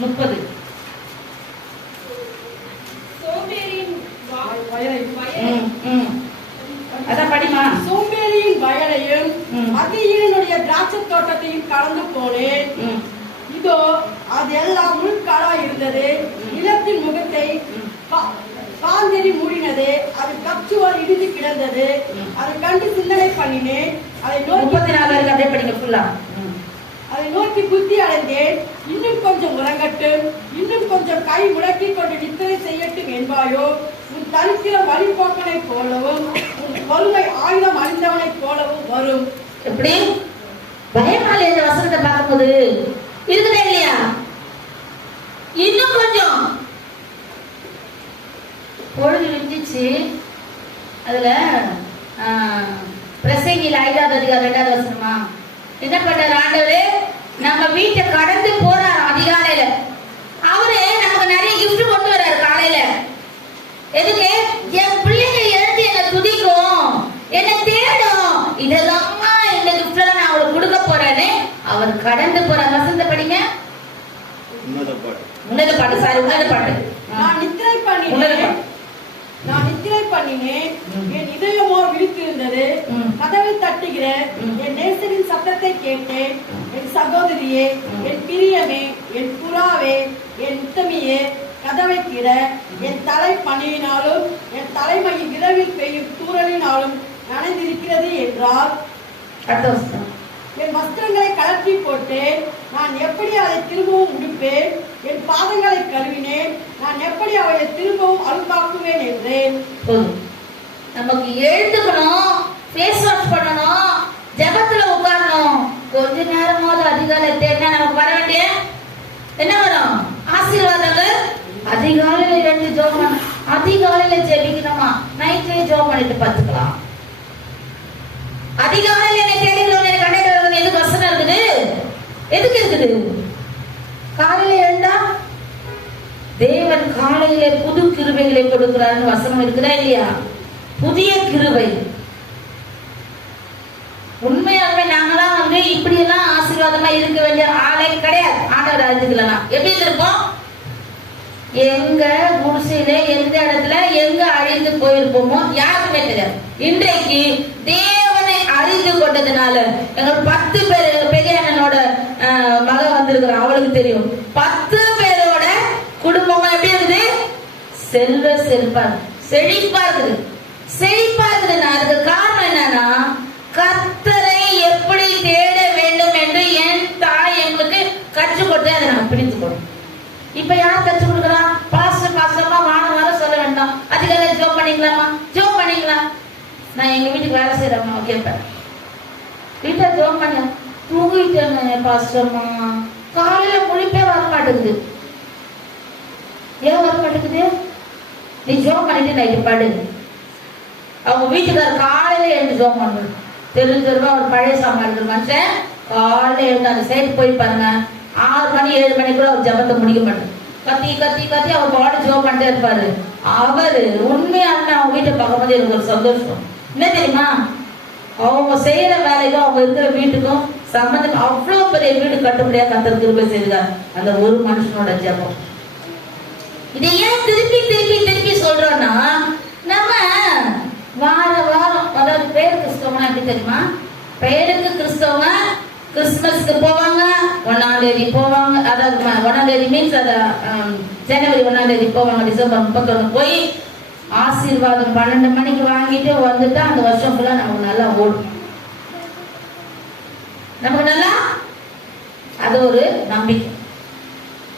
30. அதான் படிமா. சோம்பேறியின் வயலையும் மதியீனுடைய திராட்சை தோட்டத்தையும் கடந்து போனேன். இதோ அது எல்லாம் முள்காடா இருந்தது. நிலத்தின் முகத்தை காந்தெறி மூடினது. அது கச்சுவால் இடிந்து கிடந்தது. அதை கண்டு சிந்தனை பண்ணினேன். அதை நோக்கி புத்தி அடைந்தேன். இன்னும் கொஞ்சம் உறங்கட்டும், இன்னும் கொஞ்சம் கை முடக்கி கொண்டு நித்திரை செய்யட்டும் என்பாயோ? உன் தரிக்கிற வழிபோக்கனை போலவும் உன் கொள்கை ஆயுதம் அணிந்தவனை போலவும் வரும். எப்படி பயமால இந்த வசனத்தை பார்க்கும்போது இருக்குதா இல்லையா? இன்னும் கொஞ்சம் பொழுது விஞ்சிச்சு. அதுல பிரசங்கில 5வது அதிகாரம் 2வது வசனமா என்ன பண்றாரு? ஆண்டவரே நம்ம வீட்டை கடந்து போறாரு அதிகாலையில. அவரு நமக்கு நிறைய கிஃப்ட் கொண்டு வர்றாரு காலையில. எதுக்கு? என் பிள்ளைங்க எழுந்து என்ன துதிக்கும், என்ன தேடும், இதெல்லாம் இந்த கிஃப்ட் நான் அவங்களுக்கு கொடுக்க போறேன்னு அவர் கடந்து போற வசந்த படிங்க. உன்னத பாட்டு சாரி, உன்னத பாட்டு. நான் நித்திரை பண்ணினேன். என் இதயமோ விழித்திருந்தது. கதவை தட்டுகிற என் நேசரின் சத்தத்தை கேட்டேன். என் சகோதரியே, என் பிரியமே, என் புறாவே, என் உத்தமியே, கதவை திற. என் தலை பனியினாலும் என் தலைமையில் இரவில் பெய்யும் தூறலினாலும் நனைந்திருக்கிறது என்றார். என் வஸ்திரங்களை கலற்றி போட்டேன். நான் எப்படி அதை திரும்பவும் உடுப்பேன்? என் பாதங்களை கழுவினேன். நான் எப்படி அவளை திரும்பவும் அழுக்காக்குவேன் என்றேன். நமக்கு எழுந்துக்கணும், ஃபேஸ் வாஷ் பண்ணணும், ஜெபத்துல உட்காரணும். கொஞ்ச நேரமாவது அதிகாலை தேடினா நமக்கு வர வேண்டிய என்ன வரும்? ஆசீர்வாதங்கள். அதிகாலையில எழுந்து ஜெபம் பண்ணணும். அதிகாலையில ஜெபிக்கணுமா? நைட்லயே ஜெபம் பண்ணிட்டு பார்த்துக்கலாம். அதிகாலையில என்ன தேடிக்கிறவங்க கண்டையில எதுக்கு வசனம் இருக்குது? எதுக்கு இருக்குது? காலையில எழுந்தா தேவன் காலையில புது கிருபைகளை கொடுக்கிறாருன்னு வசனம் இருக்குதா இல்லையா? புதிய கிருபை. உண்மையாலுமே நாங்களாம் இப்படி எல்லாம் ஆசீர்வாதமா இருக்க வேண்டிய ஆளே கிடையாது. ஆண்டவர் அறிஞ்சுக்கலாம். எப்படி இருப்போம்? எங்க குடிசையில எந்த இடத்துல எங்க அழிந்து போயிருப்போமோ யாருக்குமே தெரியாது. இன்றைக்கு தேவனை அறிந்து கொண்டதுனால எங்க 10 பேர், எங்க பெரிய அண்ணனோட மக வந்திருக்கிறோம், அவளுக்கு தெரியும். 10 பேரோட குடும்பமா எப்படி இருக்குது? செல்வ செழிப்பா இருக்குது. செழிப்பா இருக்குதுன்னா அதுக்கு காரணம் என்னன்னா, கர்த்தரை எப்படி தேட வேண்டும் என்று என் தாய் எங்களுக்கு கற்றுக் கொடுத்து அதை நாங்க பிடித்துக்கணும். இப்ப யார் கற்றுக் கொடுக்குறா? பாஸ்டர்மா வாரம் சொல்ல வேண்டாம். அதுக்காக ஜோப் பண்ணிக்கலாமா? ஜோப் பண்ணிக்கலாம். நான் எங்க வீட்டுக்கு வேலை செய்யறேம்மா கேட்பேன். வீட்டை ஜோப் பண்ண தூங்கிட்டேன் பாஸ்டர்மா. காலையில முழிப்பே வர மாட்டேங்குது. ஏன் வர மாட்டேங்குது? நீ ஜோப் பண்ணிட்டு நைட்டு படு. அவங்க வீட்டுக்காரர் காலையில எழுந்து ஜோப் பண்ணணும். தெரிஞ்சிருவா ஒரு பழைய சாமான் இருக்கிற மனுஷன் காலையில எழுந்து அந்த சைடு போய் பாருங்க. 6 மணி 7 மணி கூட அவர் ஜபத்தை முடிக்க மாட்டார். கத்தி கத்தி கத்தி அவர் பாடி ஜோப் பண்ணிட்டே இருப்பாரு. அவரு உண்மையான அவங்க வீட்டை பார்க்கும்போது எனக்கு ஒரு சந்தோஷம். என்ன தெரியுமா? அவங்க செய்யற வேலைக்கும் அவங்க இருக்கிற வீட்டுக்கும் சம்பந்தம். அவ்வளவு பெரிய வீடு கட்டுப்படியா கர்த்தர் கிருபை செய்தார் அந்த ஒரு மனுஷனோட ஜபம். இதை ஏன் திருப்பி திருப்பி திருப்பி சொல்றோம்னா, நம்ம வார வாரம், அதாவது பேர் கிறிஸ்தவனா எப்படி தெரியுமா, பெயருக்கு கிறிஸ்தவங்க கிறிஸ்துமஸ்க்கு போவாங்க, 1ஆம் தேதி போவாங்க, அதாவது 1ஆம் தேதி மீன்ஸ் அத ஜனவரி 1ஆம் தேதி போவாங்க, டிசம்பர் 31 போய் ஆசீர்வாதம் 12 மணிக்கு வாங்கிட்டு வந்துட்டா அந்த வருஷம் ஃபுல்லா நமக்கு நல்லா ஓடும். நமக்கு நல்லா அது ஒரு நம்பிக்கை.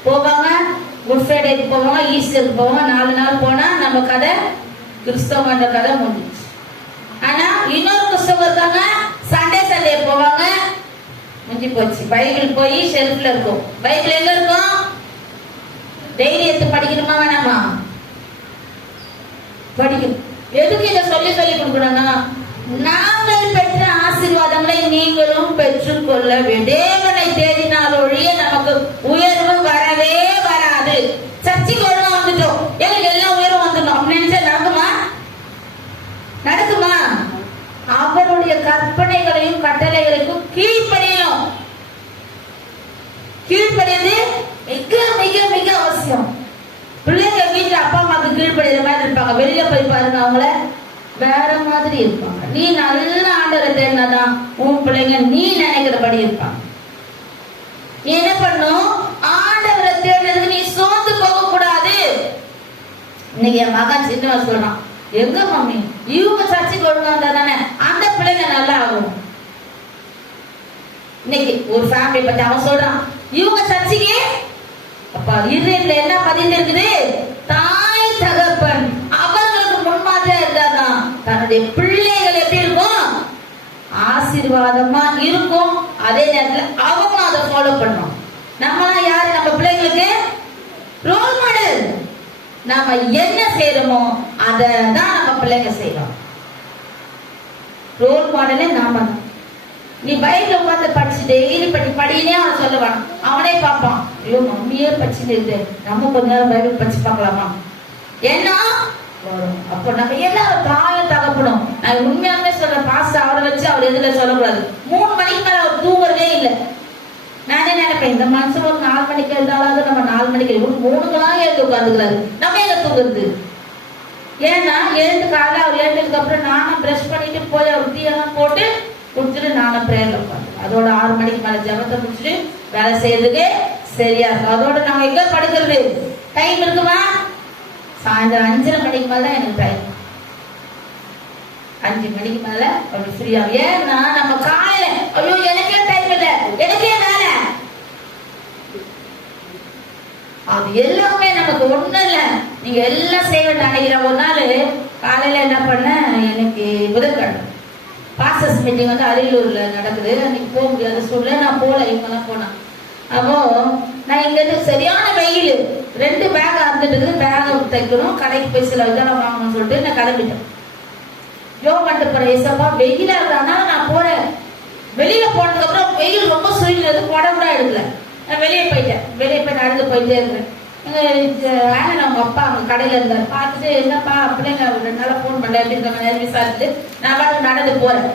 போவாங்க, குட் ஃப்ரைடேக்கு போவாங்க, ஈஸ்டருக்கு போவாங்க, 4 நாள் போனா நம்ம கதை கிறிஸ்தவன்ற கதை முடிஞ்சிச்சு. ஆனா இன்னொரு கிறிஸ்தவங்க இருக்காங்க, சண்டே சண்டே போவாங்க, முடிஞ்சு போச்சு. பைபிள் போய் ஷெல்ஃப்ல இருக்கும். பைபிள் எங்க இருக்கும்? டெய்லி எடுத்து படிக்கணுமா வேணாமா? படிக்கணும். எதுக்கு இதை சொல்லி சொல்லி கொடுக்கணும்னா, நாங்கள் பெற்ற ஆசீர்வாதங்களை நீங்களும் பெற்றுக்கொள்ள வேண்டும். தேவனை தேடினால் ஒழிய நமக்கு உயர்வு வரவே வராது. சர்ச்சைக்கு ஒழுங்கா வந்துட்டோம், எங்களுக்கு எல்லாம் உயர்வு வந்துடும் அப்படின்னு நினைச்சா நடக்குமா? நடக்குமா? அவருடைய கற்பனைகளையும் கட்டளைகளுக்கும் கீழ்ப்படியணும். கீழ்ப்படியது மிக மிக மிக அவசியம். பிள்ளைங்க வீட்டுல அப்பா அம்மாவுக்கு கீழ்ப்படிகிற மாதிரி இருப்பாங்க, வெளியில போய் பாருங்க அவங்கள வேற மாதிரி இருப்பாங்க. நீ நல்ல ஆண்டவரை தேடினாதான் உன் பிள்ளைங்க நீ நினைக்கிறபடி இருப்பாங்க. நீ என்ன பண்ணும்? ஆண்டவரை தேடுறதுக்கு நீ சோர்ந்து போக கூடாது. இன்னைக்கு என் மகன் சின்னவன் சொல்றான், எங்க மம்மி இவங்க சர்ச்சைக்கு ஒழுங்கா இருந்தா தானே அந்த பிள்ளைங்க நல்லா ஆகும். இன்னைக்கு ஒரு ஃபேமிலி பத்தி அவன் சொல்றான், இவங்க சர்ச்சைக்கு அப்பா இருல என்ன பதிந்திருக்குது, தாய் தகப்பன் அவர்களுக்கு முன்மாதிரியா இருந்தாதான் தன்னுடைய பிள்ளைகள் எப்படி இருக்கும், ஆசீர்வாதமா இருக்கும். அதே நேரத்துல அவங்க அதை ஃபாலோ பண்ணும். நம்மளாம் யாரு? நம்ம பிள்ளைங்களுக்கு ரோல் மாடல். நாம என்ன செய்யறோமோ அதை தான் நம்ம பிள்ளைங்க செய்யறோம். ரோல் மாடலே நாம தான். நீ பைபிள் உட்காந்து படிச்சு டெய்லி படினே அவன் சொல்லுவான், அவனே பார்ப்பான், ஐயோ மம்மியே படிச்சுட்டு இருக்கு, நம்ம கொஞ்ச நேரம் பைபிள் படிச்சு பார்க்கலாமா ஏன்னா வரும். அப்போ நம்ம எல்லாரும் தாயும் தகப்படும். நான் உண்மையாவே சொல்றேன், பாஸ்டர் அவரை வச்சு அவர் எதுல சொல்லக்கூடாது. 3 மணிக்கு மேல அவர் தூங்குறதே இல்லை. நானே நினைப்பேன், இந்த மனுஷன் ஒரு 4 மணிக்கு எழுதாலும் நம்ம 4 மணிக்கு 3 எழுந்து உட்காந்துக்கிறாரு, நம்ம எங்க தூங்குறது? ஏன்னா எழுந்து காலையில் அவர் எழுந்ததுக்கு அப்புறம் நானும் பிரஷ் பண்ணிட்டு போய் அவர் டீ எல்லாம் போட்டு குடிச்சிட்டு நானும் பிரேயர்ல உட்காந்து அதோட 6 மணிக்கு மேல ஜபத்தை முடிச்சுட்டு வேலை செய்யறதுக்கு சரியா இருக்கும். அதோட நாங்க எங்க படுக்கிறது டைம் இருக்குமா? சாயந்தரம் 5:30 மணிக்கு மேல எனக்கு டைம். 5 மணிக்கு மேல அப்படி ஃப்ரீயா. ஏன்னா நம்ம காலையில ஐயோ எனக்கே டைம் இல்லை, எனக்கே வேலை, அது எல்லாமே நமக்கு ஒண்ணு இல்ல. நீங்க எல்லாம் செய்ய நினைக்கிற ஒரு நாள் காலையில என்ன பண்ண, எனக்கு புதன்கிழமை பாஸ்டர்ஸ் மீட்டிங் வந்து அரியலூர்ல நடக்குது. அன்னைக்கு போக முடியாத சூழ்நிலை, நான் போல, இவங்கெல்லாம் போனேன். அப்போ நான் இங்க இருந்து சரியான வெயில், 2 பேக் அறுந்துட்டு பேக் தைக்கணும், கடைக்கு போய் சில இதெல்லாம் வாங்கணும்னு சொல்லிட்டு நான் கிளம்பிட்டேன். யோகா பண்ணிட்டு போறேன். ஏசப்பா வெயிலா இருக்கானா நான் போறேன். வெளியில போனதுக்கு அப்புறம் வெயில் ரொம்ப சுழினது, குடம் கூட எடுக்கல. நான் வெளியே போயிட்டேன். வெளியே போய் நடந்து போயிட்டே இருந்தேன். எங்க அவங்க அப்பா அவங்க கடையில இருந்தாரு. பார்த்துட்டு என்னப்பா அப்படிங்க 2 நாளா போன் பண்ணல அப்படின்னு விசாரிச்சுட்டு நான் பாட்டு நடந்து போறேன்.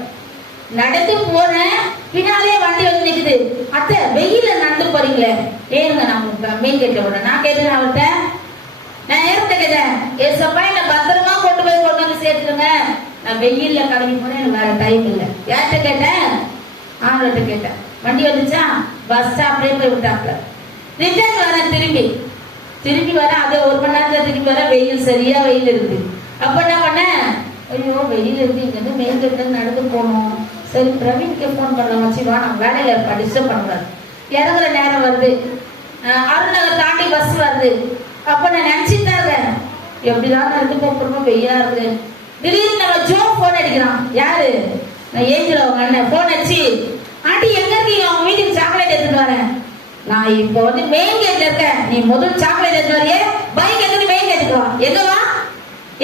பின்னாலே வண்டி வந்து நிக்குது. அத்தை வெயில நடந்து போறீங்களே, ஏறுங்க நான் மெயின் கேட்க விடுறேன். நான் கேட்டேன் அவர்கிட்ட, நான் ஏற்கிட்ட கேட்டேன், ஏசப்பா என்ன பத்திரமா கொண்டு வந்து சேர்த்துருங்க, நான் வெயில்ல கிளம்பி போனேன், எனக்கு வேற டைம் இல்லை. யார்கிட்ட கேட்டேன்? ஆண்கிட்ட கேட்டேன். வண்டி வந்துச்சா, பஸ் ஸ்டாப்லயே போய் விட்டாப்ல. ரிட்டர்ன் வரேன், திரும்பி வர அதே 1 மணி நேரத்துல திரும்பி வர, வெயில் சரியா வெயில் இருக்கு. அப்ப என்ன பண்ண, ஐயோ வெயில் இருக்கு, இங்க இருந்து மெயின் கேட்ல நடந்து போகணும். சரி பிரவீன்க்கு போன் பண்ண வச்சுவா, நம்ம வேலையில இருப்பா, டிஸ்டர்ப் பண்ணக்கூடாது. இறங்குற நேரம் வருது, அருணநகர் தாண்டி பஸ் வருது. அப்ப நான் நினைச்சுட்டாங்க எப்படிதான் நடந்து போறோம், வெயிலா இருக்கு. திடீர்னு நம்ம ஜோ போன் அடிக்கிறான். யாரு? நான் ஏஞ்சல் அவங்க அண்ணன். போன் அடிச்சு, ஆண்டி எங்க இருக்கீங்க, அவங்க வீட்டுக்கு சாக்லேட் எடுத்துட்டு வரேன். நான் இப்போ வந்து மெயின் கேட்ல இருக்கேன், நீ முதல் சாக்லேட் எடுத்து வரையே, பைக் எடுத்து மெயின் கேட்டுக்கு வா.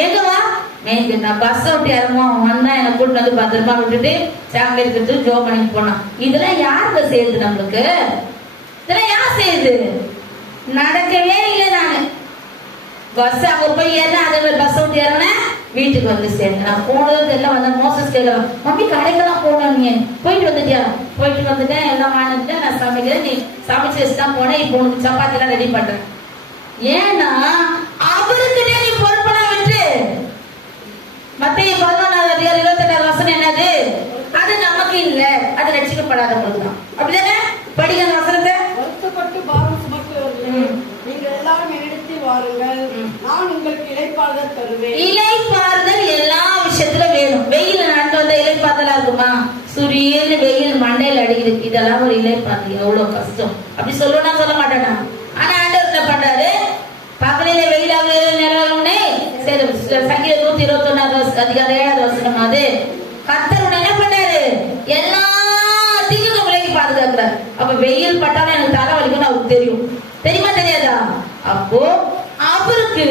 எங்க வா மெயின் கேட். நான் பஸ் விட்டு இறங்குவோம், வந்தா எனக்கு கூட்டு வந்து பத்திரமா விட்டுட்டு சாக்லேட் எடுத்து ஜோ பண்ணிட்டு போனான். இதெல்லாம் யாருக்கு செய்யுது? நம்மளுக்கு இதெல்லாம் யார் செய்யுது? நடக்கவே இல்லை. நானு பஸ் அங்க போய் ஏறினா, அதே மாதிரி பஸ் விட்டு இறங்கினேன், வீட்டுக்கு வந்து சேர்ந்தேன். நான் போனது எல்லாம் வந்து மோசஸ் கேட்கல, மம்மி கடைக்கெல்லாம் போனோம், நீ போயிட்டு வந்துட்டியா? போயிட்டு வந்துட்டேன், எல்லாம் வாங்கிட்டேன், நான் சமைக்கிறேன், நீ சமைச்சு வச்சு தான் போனேன். இப்போ உனக்கு சப்பாத்தி எல்லாம் ரெடி பண்றேன். ஏன்னா அவருக்கிட்டே நீ பொறுப்பெல்லாம் விட்டு. மத்தேயு 11:28 என்னது? அது நமக்கு இல்ல, அது ரட்சிக்கப்படாதவங்களுக்கு தான். அப்படிதானே? படிங்க அந்த வசனத்தை. வருத்தப்பட்டு பாரம் சுமக்கிறவர்களே, நீங்கள் எல்லாரும் என்னிடத்தில் வாருங்கள், நான் உங்களுக்கு இளைப்பாறுதல் தருவேன். இளைப்பாறுதல் எல்லா விஷயத்துல வேணும். வெயில் நடந்து வந்த இளைப்பாறுதலா இருக்குமா? சூரியன் வெயில் மண்டையில் அடிக்குது, இதெல்லாம் ஒரு இளைப்பாறுதல். எவ்வளவு கஷ்டம். அப்படி சொல்லுவா சொல்ல மாட்டேனா? ஆனா ஆண்டவர் என்ன பண்றாரு? பகலிலே வெயிலாக நிலவுனே சரி. சங்கீதம் 121 அதிகாரம் 7வது வசனம். அது கர்த்தர் என்ன பண்ணாரு? எல்லா தீங்கும் விலகி பாதுகாக்கிறார். அப்ப வெயில் பட்டாலும் எனக்கு தலை வலிக்கும்னு அவருக்கு தெரியும். தெரியுமா தெரியாதா? அப்போ அவருக்கு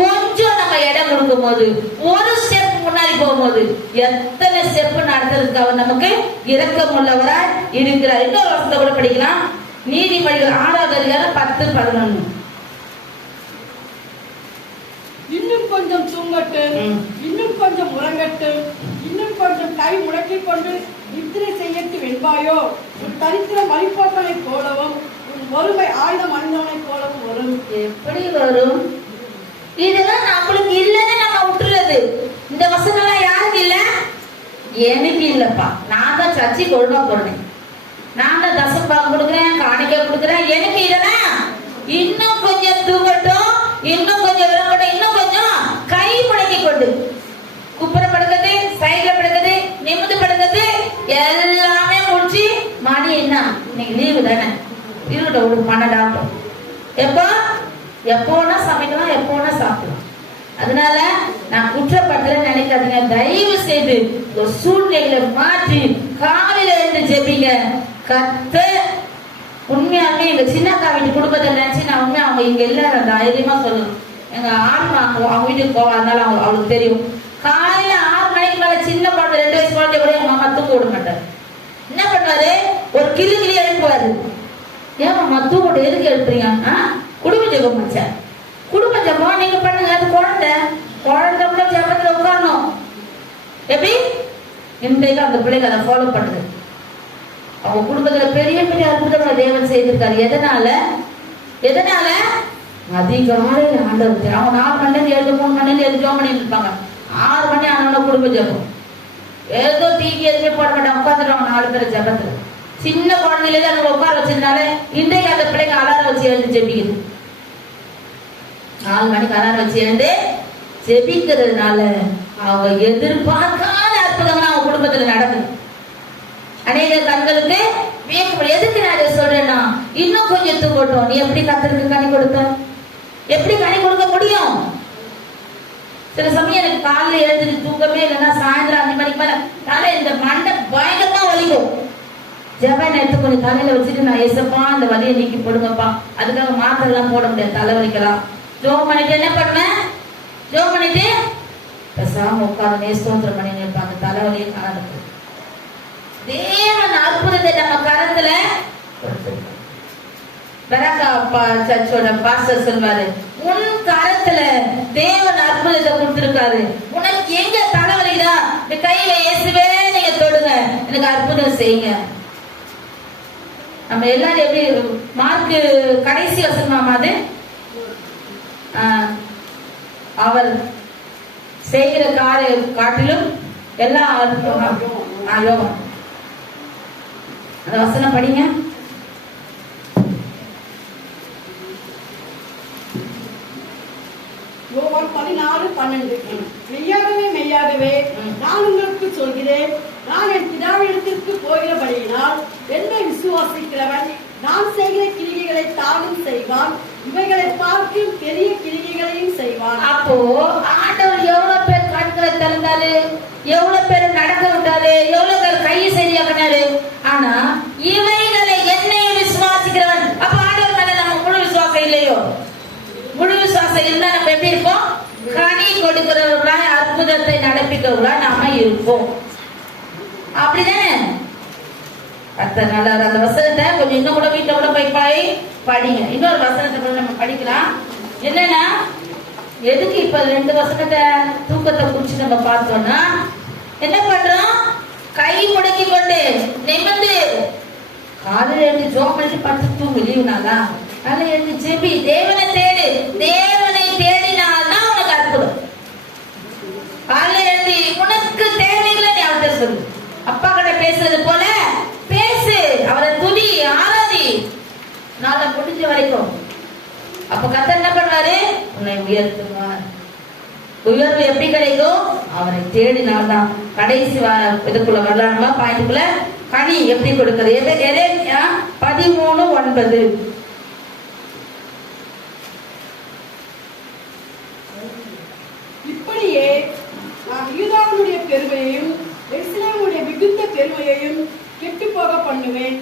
கொஞ்சம் நம்ம இடம் கொடுக்கும் போது, ஒரு ஸ்டெப் முன்னாடி போகும்போது எத்தனை ஸ்டெப் நடத்துறதுக்கு அவர் நமக்கு இரக்கம் உள்ளவராய் இருக்கிறார். இன்னொரு வசனத்தை கூட படிக்கலாம். நீதிமொழிகள் 6வது அதிகாரம் 10-11. இன்னும் கொஞ்சம் தூங்கட்டும், இன்னும் கொஞ்சம் உறங்கட்டும், இன்னும் கொஞ்சம் கை முடக்கிக் கொண்டு நித்திரை செய்யட்டும் என்பாயோ, உன் தரித்திரம் வழிபோக்கனை போலவும் உன் வறுமை ஆயுதம் அணிந்தவனை போலவும் வரும். எப்படி வரும்? இதெல்லாம் நம்மளுக்கு இல்லைன்னு நம்ம விட்டுறது. இந்த வசனம் யாருக்கு இல்ல? எனக்கு இல்லப்பா. நான் தான் சர்ச்சைக்கு ஒழுங்கா போறேன், நான் தான் தசம்பாகம் கொடுக்குறேன், காணிக்கை கொடுக்குறேன். எனக்கு இதெல்லாம் இன்னும் கொஞ்சம் தூங்கட்டும், இன்னும் கொஞ்சம் விரும்பட்டும், இன்னும் கொஞ்சம் கை முடக்கி கொண்டு குப்புற படுக்கிறது, சைட்ல படுக்கிறது, நிமிந்து படுக்கிறது எல்லாமே முடிச்சு மணி என்ன இன்னைக்கு லீவு தானே இருக்கட்டும் ஒரு 12 ஆகும். எப்போனா சமைக்கலாம், எப்போனா சாப்பிடலாம். அதனால நான் குற்றப்பட்டேன்னு நினைக்காதீங்க. தயவு செய்து ஒரு சூழ்நிலைகளை மாற்றி காலையில இருந்து ஜெபிங்க. கர்த்தர் உண்மையாலுமே எங்க சின்னக்கா வீட்டு குடும்பத்தை நினைச்சு நான் உண்மையா அவங்க இங்க இல்ல தைரியமா சொல்லணும். எங்க ஆன்மா அவங்க வீட்டுக்கு போவாதனால அவளுக்கு தெரியும். காலையில 6 மணிக்கு மேல சின்ன குழந்தை 2 வயசு குழந்தை கூட எங்க மாமா தூக்க விட மாட்டாரு. என்ன பண்ணுவாரு? ஒரு கிளி எழுப்புவாரு. ஏன் மாமா தூக்க எதுக்கு எழுப்புறீங்க? குடும்ப ஜெபம் வச்சேன். குடும்ப ஜெபம் நீங்க பண்ணுங்க. அது குழந்தை கூட ஜெபத்துல உட்காரணும். எப்படி இன்றைக்கு அந்த பிள்ளைங்க அதை ஃபாலோ பண்ணுது. அவங்க குடும்பத்துல பெரிய பெரிய அற்புதங்களை தேவன் செய்திருக்காரு. எதனால அதிகாலையில் ஆண்டவர் அவங்க 4 மணி நேரம் எழுது, 3 மணி நேரம் எழுது ஜோம் பண்ணி இருப்பாங்க. 6 மணி ஆனவங்க குடும்ப ஜெபம். ஏதோ டிவி எதுவுமே போட மாட்டாங்க, உட்காந்துருவாங்க 4 பேர் ஜெபத்துல. சின்ன குழந்தையில அவங்க உட்கார வச்சதுனால இன்றைக்கு அந்த பிள்ளைங்க அலாரம் வச்சு எழுந்து ஜெபிக்குது. 4 மணிக்கு அலாரம் வச்சு எழுந்து ஜெபிக்கிறதுனால அவங்க எதிர்பார்க்காத அற்புதங்கள் அவங்க குடும்பத்துல நடக்குது. அநேக கண்களுக்கு எதுக்கு நான் இதை சொல்றேன்னா, இன்னும் கொஞ்சம் தூங்கட்டும். நீ எப்படி கர்த்தருக்கு கனி கொடுத்த? எப்படி கனி கொடுக்க முடியும்? சில சமயம் எனக்கு காலையில எழுந்து தூக்கமே இல்லைன்னா சாயந்தரம் 5 மணிக்கு மேல தலை இந்த மண்டை பயங்கரமா வலிக்கும். ஜெப நேரத்தை கொஞ்சம் தலையில வச்சுட்டு நான் ஏசப்பா அந்த வலியை நீக்கி போடுங்கப்பா. அதுக்காக மாத்திரை எல்லாம் போட முடியாது, தலைவலிக்கலாம். ஜோம் பண்ணிட்டு என்ன பண்ணுவேன்? ஜோம் பண்ணிட்டு பேசாம உட்காந்து ஸ்தோத்திரம் பண்ணி நினைப்பாங்க. தலைவலியை காணது. தேவன் அற்புதத்தை நம்ம கரத்துல சர்ச்சோட பாஸ்டர் சொல்வாரு, உன் கரத்துல தேவன் அற்புதத்தை கொடுத்திருக்காரு. உனக்கு எங்க தலைவலிதா இந்த கையில இயேசுவே நீங்க தொடுங்க, எனக்கு அற்புதம் செய்யுங்க. நம்ம எல்லாரும் எப்படி மார்க்கு கடைசி வசனமாமா அது அவர் செய்கிற காட்டிலும் எல்லா யோகம். அந்த வசனம் படிங்க. யோவான் 14:12. மெய்யாகவே நான் உங்களுக்கு சொல்கிறேன், நான் என் பிதாவிடத்திற்கு போகிறபடியினால் என்னை விசுவாசிக்கிறவன் நான் செய்கிற கிரிகைகளை தானும் செய்வான், இவைகளை பார்க்கும் பெரிய கிரிகைகளையும் செய்வான். அப்போ ஆண்டவர் எவ்வளவு பேர் கண்களை திறந்தாரு, எவ்வளவு பேர் நடக்க விட்டாரு, எவ்வளவு பேர் கையை சரியாக்கினாரு. ஆனா இவைகளை என்னை விசுவாசிக்கிறவன். அப்ப ஆண்டவர் மேல நம்ம முழு விசுவாசம் இல்லையோ? முழு விசுவாசம் இருந்தா நம்ம எப்படி இருப்போம்? கனி கொடுக்கிறவர்களாய் அற்புதத்தை நடப்பிக்கிறவர்களாய் நாம இருப்போம். அப்படிதானே? அந்த வசனத்தை கொஞ்சம் இன்னும் கூட வீட்டுல கூட போய் படிங்க. இன்னொரு வசனத்தை கூட நம்ம படிக்கலாம். என்னன்னா எதுக்கு இப்ப 2 வசனத்தை தூக்கத்தை குறிச்சு நம்ம பார்த்தோம்னா, என்ன பண்றோம்? கை முடக்கி கொண்டு நிமிர்ந்து காலையில எழுந்து ஜோம் பண்ணி 10 தூங்கு லீவுனாலா அதில் எழுந்து ஜெபி, தேவனை தேடு. தேவனை தேடி காலையில எழுதி உனக்கு தேவைகளை நீ அவர்கிட்ட சொல்லு. அப்பா கிட்ட பேசுறது போல பேசு, அவரை துதி, ஆராதி நாளை முடிஞ்ச வரைக்கும். அப்ப கர்த்தர் என்ன பண்ணுவாரு? உன்னை உயர்த்துவார். உயர்வு எப்படி கிடைக்கும்? அவரை தேடினால்தான். கடைசி இதுக்குள்ள வரலாமா பாயிண்ட்குள்ள கனி எப்படி கொடுக்கிறது? எரேமியா 13:9. இப்படியே நான் யூதாவுடைய பெருமையையும் எருசலேமுடைய மிகுந்த பெருமையையும் கெட்டு போக பண்ணுவேன்.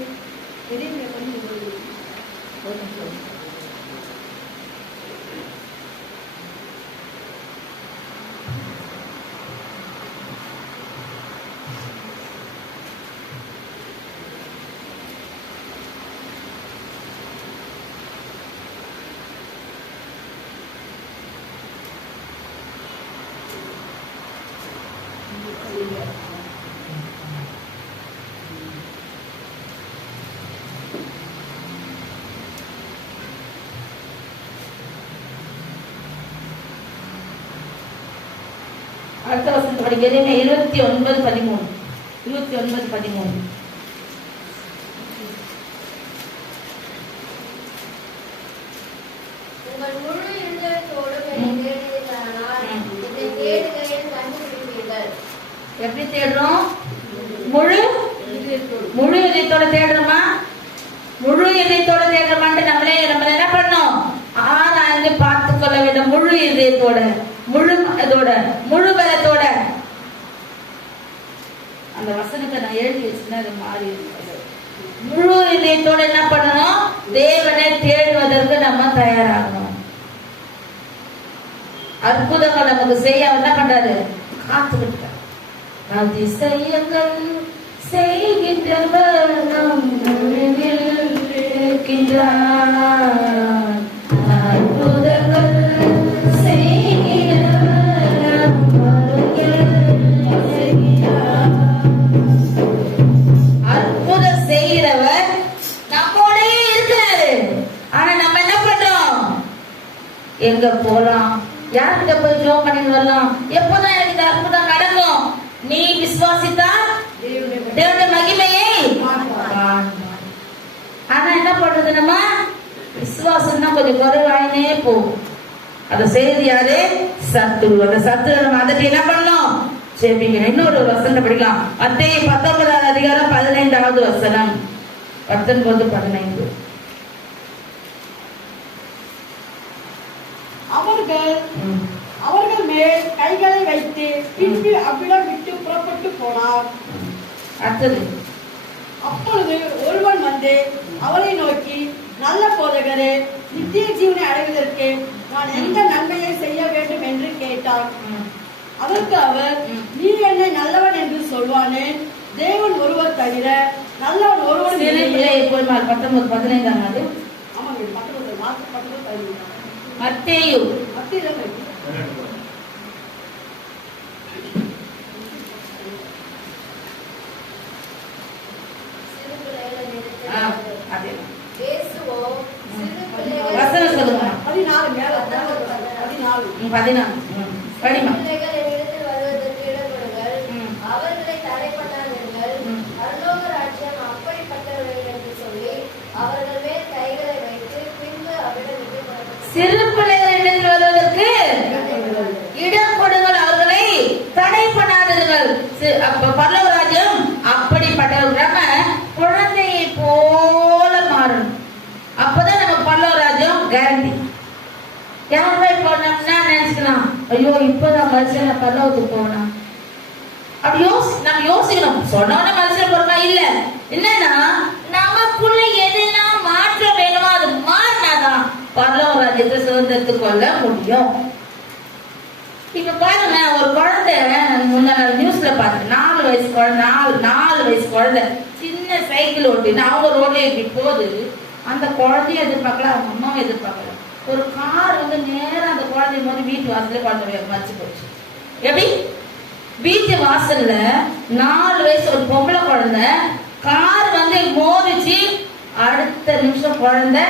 அடுத்த வசனத்தை படிக்கிறேன். 29:13. 29:13. உங்கள் முழு இருதயத்தோடும் என்னை தேடுவீர்களானால் என்னை தேடுகையில் கண்டுபிடிப்பீர்கள். எப்படி தேடுறோம்? முழு இதயத்தோட தேடுறோமா? முழு இதயத்தோட தேடுறோமான்னு நம்மள என்ன பண்ணோம்? ஆராய்ந்து பார்த்து கொள்ள வேண்டும். முழு இதயத்தோட, முழு இதோட, முழு பலத்தோட. அந்த வசனத்தை நான் எழுதி வச்சுன்னா அது மாறி இருக்கு. முழு இதயத்தோட என்ன பண்ணணும்? தேவனை தேடுவதற்கு நம்ம தயாராகணும். அற்புதங்கள் நமக்கு செய்ய என்ன பண்றாரு? காத்துக்கிட்டு அதிசயங்கள் செய்கின்றவர் நம் நடுவில் இருக்கின்றார். அற்புதங்கள் செய்கிறவர் நம் அருகில் இருக்கிறார். அற்புதம் செய்கிறவர் நம்மோடயே இருக்கிறாரு. ஆனா நம்ம என்ன பண்றோம்? எங்க போலாம்? யார்கிட்ட போய் ஜோம் பண்ணிட்டு வரலாம்? எப்போதான் எனக்கு இந்த அற்புதம் நடக்கும்? நீ விசுவாசித்தால் தேவனுடைய மகிமையை ஆனா என்ன பண்றது? நம்ம விசுவாசம் தான் கொஞ்சம் குறைவாயினே போகும். அதை செய்து யாரு? சத்துரு. அந்த சத்துரு நம்ம அதற்கு என்ன பண்ணணும்? ஜெபிக்கணும். இன்னொரு வசனம் படிக்கலாம். மத்தேயு 19:15 வசனம். 19:15. அவர்கள் மேல் கைகளை வைத்து பின்பு அவ்விடம் விட்டு புறப்பட்டு போனார். அடுத்தது. அப்பொழுது ஒருவன் வந்து அவரை நோக்கி, நல்ல போதகரே, நித்திய ஜீவனை அடைவதற்கு நான் எந்த நன்மையை செய்ய வேண்டும் என்று கேட்டான். அதற்கு அவர், நீ என்னை நல்லவன் என்று சொல்வானே, தேவன் ஒருவர் தவிர நல்லவன் ஒருவன் இல்லை. 19:15. ஆமாங்க, 19 மத்தேயு. வசனம் சொல்லுங்க. 14. படிமா. அவர்களை தடைப்பட்டார்கள். பரலோக ராஜ்யம் அப்படிப்பட்டவர்கள் என்று சொல்லி அவர்கள் மேல் கைகளை வைத்து பின்பு அவ்விடம் விட்டு சிறு பிள்ளைகளிடத்தில் வருவதற்கு இடம் கொடுங்கள், அவர்களை தடை பண்ணாதீர்கள். பரலோக ராஜ்யம் அப்படிப்பட்டவர்கள் குழந்தையை போல மாறணும். அப்பதான் நம்ம பரலோக ராஜ்யம் கேரண்டி. யாருமே போனோம்னா நினைச்சுக்கலாம், ஐயோ இப்பதான் மனுஷன் பரலோகத்துக்கு போனா அப்படி நம்ம யோசிக்கணும். சொன்னோட மனுஷன் போறமா இல்ல. என்னன்னா நமக்குள்ள எதெல்லாம் மாற்றம் வேணுமோ அது மாறினாதான் பரலோக ராஜ்யத்தை சுதந்திரத்துக்கு கொள்ள முடியும். இப்ப பாருங்க, ஒரு குழந்தை முன்னாடி நியூஸ்ல பார்த்தேன். 4 வயசு குழந்தை, 4 வயசு குழந்தை சின்ன சைக்கிள் ஓட்டின்னு அவங்க ரோட்ல இப்படி போகுது. அந்த குழந்தைய எதிர்பார்க்கல, அவங்க அம்மாவை எதிர்பார்க்கல. ஒரு கார் வந்து நேரம் அந்த குழந்தைய போது வீட்டு வாசல்ல குழந்தை மறைச்சு போச்சு. எப்படி? வீட்டு வாசல்ல 4 வயசு ஒரு பொம்பளை குழந்தை கார் வந்து மோதிச்சு, அடுத்த நிமிஷம் குழந்தை.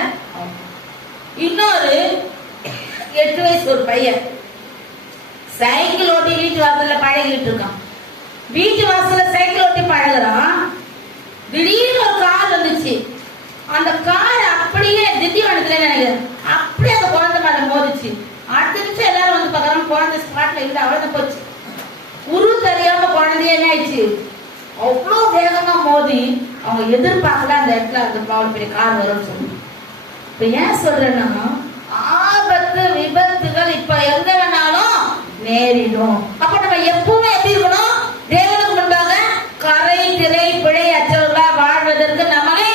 இன்னொரு 8 வயசு ஒரு பையன் சைக்கிள் ஓட்டி வீட்டு வாசல்ல பழகிட்டு இருக்கான். வீட்டு வாசல்ல சைக்கிள் ஓட்டி பழகுறான். திடீர்னு ஒரு கார் வந்துச்சு. அந்த கார் அப்படியே திண்டிவனத்துல நினைக்கிறேன், அப்படியே அந்த குழந்தை மேல மோதிச்சு. அடுத்த நிமிஷம் எல்லாரும் வந்து பாக்குறாங்க, குழந்தை ஸ்பாட்ல இருந்து அவ்வளவு போச்சு. உரு தெரியாம குழந்தைய என்ன ஆயிடுச்சு, அவ்வளவு வேகமா மோதி அவங்க எதிர்பார்க்கல அந்த இடத்துல அந்த அவ்வளவு பெரிய கார் வரும்னு சொல்லி. இப்ப ஏன் சொல்றேன்னா, ஆபத்து விபத்துகள் இப்ப எங்க வேணாலும் நேரிடும். அப்ப நம்ம எப்பவுமே எப்படி இருக்கணும், தேவனுக்கு முன்பாக கரை திரை பிழை அற்றவர்களா வாழ்வதற்கு நம்மளை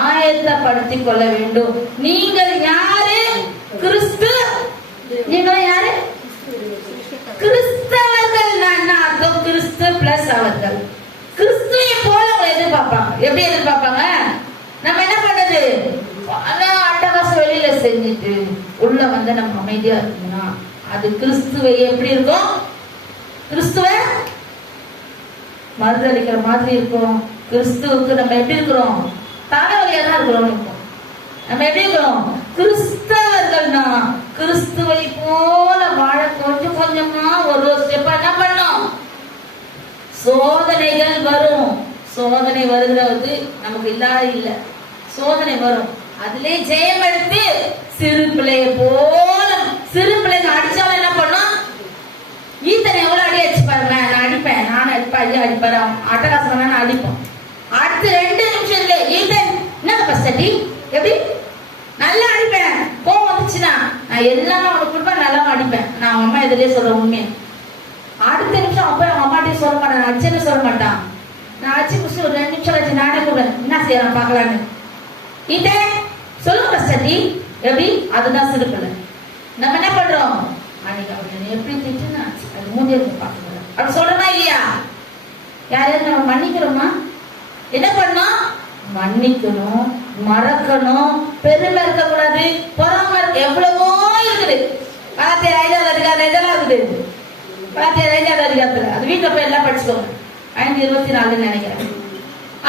ஆயத்தப்படுத்திக் கொள்ள வேண்டும். நீங்கள் யாரு? கிறிஸ்து. நீங்களும் யாரு? கிறிஸ்தவர்கள். என்ன அர்த்தம்? கிறிஸ்து பிளஸ் அவர்கள். கிறிஸ்துவை போல எதிர்பார்ப்பாங்க. எப்படி எதிர்பார்ப்பாங்க? நம்ம என்ன பண்றது, பல அட்டகாசம் வெளியில செஞ்சுட்டு உள்ள வந்து நம்ம அமைதியா இருக்கணும்னா அது கிறிஸ்துவை எப்படி இருக்கும்? கிறிஸ்துவ மறுதளிக்கிற மாதிரி இருக்கும். கிறிஸ்துவுக்கு நம்ம எப்படி இருக்கிறோம்? தலைவலியா தான் இருக்கிறோம். நம்ம எப்படி இருக்கிறோம்? கிறிஸ்தவர்கள்னா கிறிஸ்துவை போல வாழ கொஞ்சம் கொஞ்சமா ஒரு ஸ்டெப்பா என்ன பண்ணணும். சோதனைகள் வரும். சோதனை வருகிறது நமக்கு இல்லாத இல்ல, சோதனை வரும். அதிலே ஜெயம் எடுத்து சிறு பிள்ளைய போல, சிறு பிள்ளைங்க அடிச்சாலும் என்ன பண்ணும், ஈத்தனை எவ்வளவு அடி அடிச்சு பாருங்க. நான் அடிப்பேன், நானும் அடிப்பேன், ஐயா அடிப்பாரு, அட்டகாசம் நான் அடிப்போம். அடுத்து 2 நிமிஷத்துல ஈத்தன் என்ன பஸ்டி எப்படி நல்லா அடிப்பேன். கோவம் வந்துச்சுன்னா நான் எல்லாமே அவனுக்கு கொடுப்பேன், நல்லா அடிப்பேன். நான் அவங்க அம்மா எதிரே சொல்ற உண்மையை. அடுத்த நிமிஷம் அப்ப அவங்க அம்மாட்டையும் சொல்ல மாட்டான், அச்சன்னு சொல்ல மாட்டான். நான் அச்சு குடிச்சு ஒரு 2 நிமிஷம் வச்சு நானே கூப்பிடுவேன், என்ன செய்யலாம் பாக்கலான்னு. இத சொல்லுங்க பஸ்டி எப்படி, அதுதான் சிறுப்பில்லை. நம்ம என்ன பண்றோம், அன்னைக்கு அவன் எப்படி திட்டுனா அது மூஞ்சி இருக்கு பாக்கல அப்படி சொல்றோமா இல்லையா? யாரையாவது நம்ம மன்னிக்கிறோமா? என்ன பண்ணோம்? மன்னிக்கணும், மறக்கணும், பெருமை இருக்க கூடாது, பொறாம எவ்வளவோ இருக்குது. பாத்தியா 5வது அதிகாரம் இதெல்லாம் இருக்குது. பாத்தியா 5வது அதிகாரத்துல அது வீட்டுல போய் எல்லாம் படிச்சுக்கோங்க. 5:24 நினைக்கிறேன்.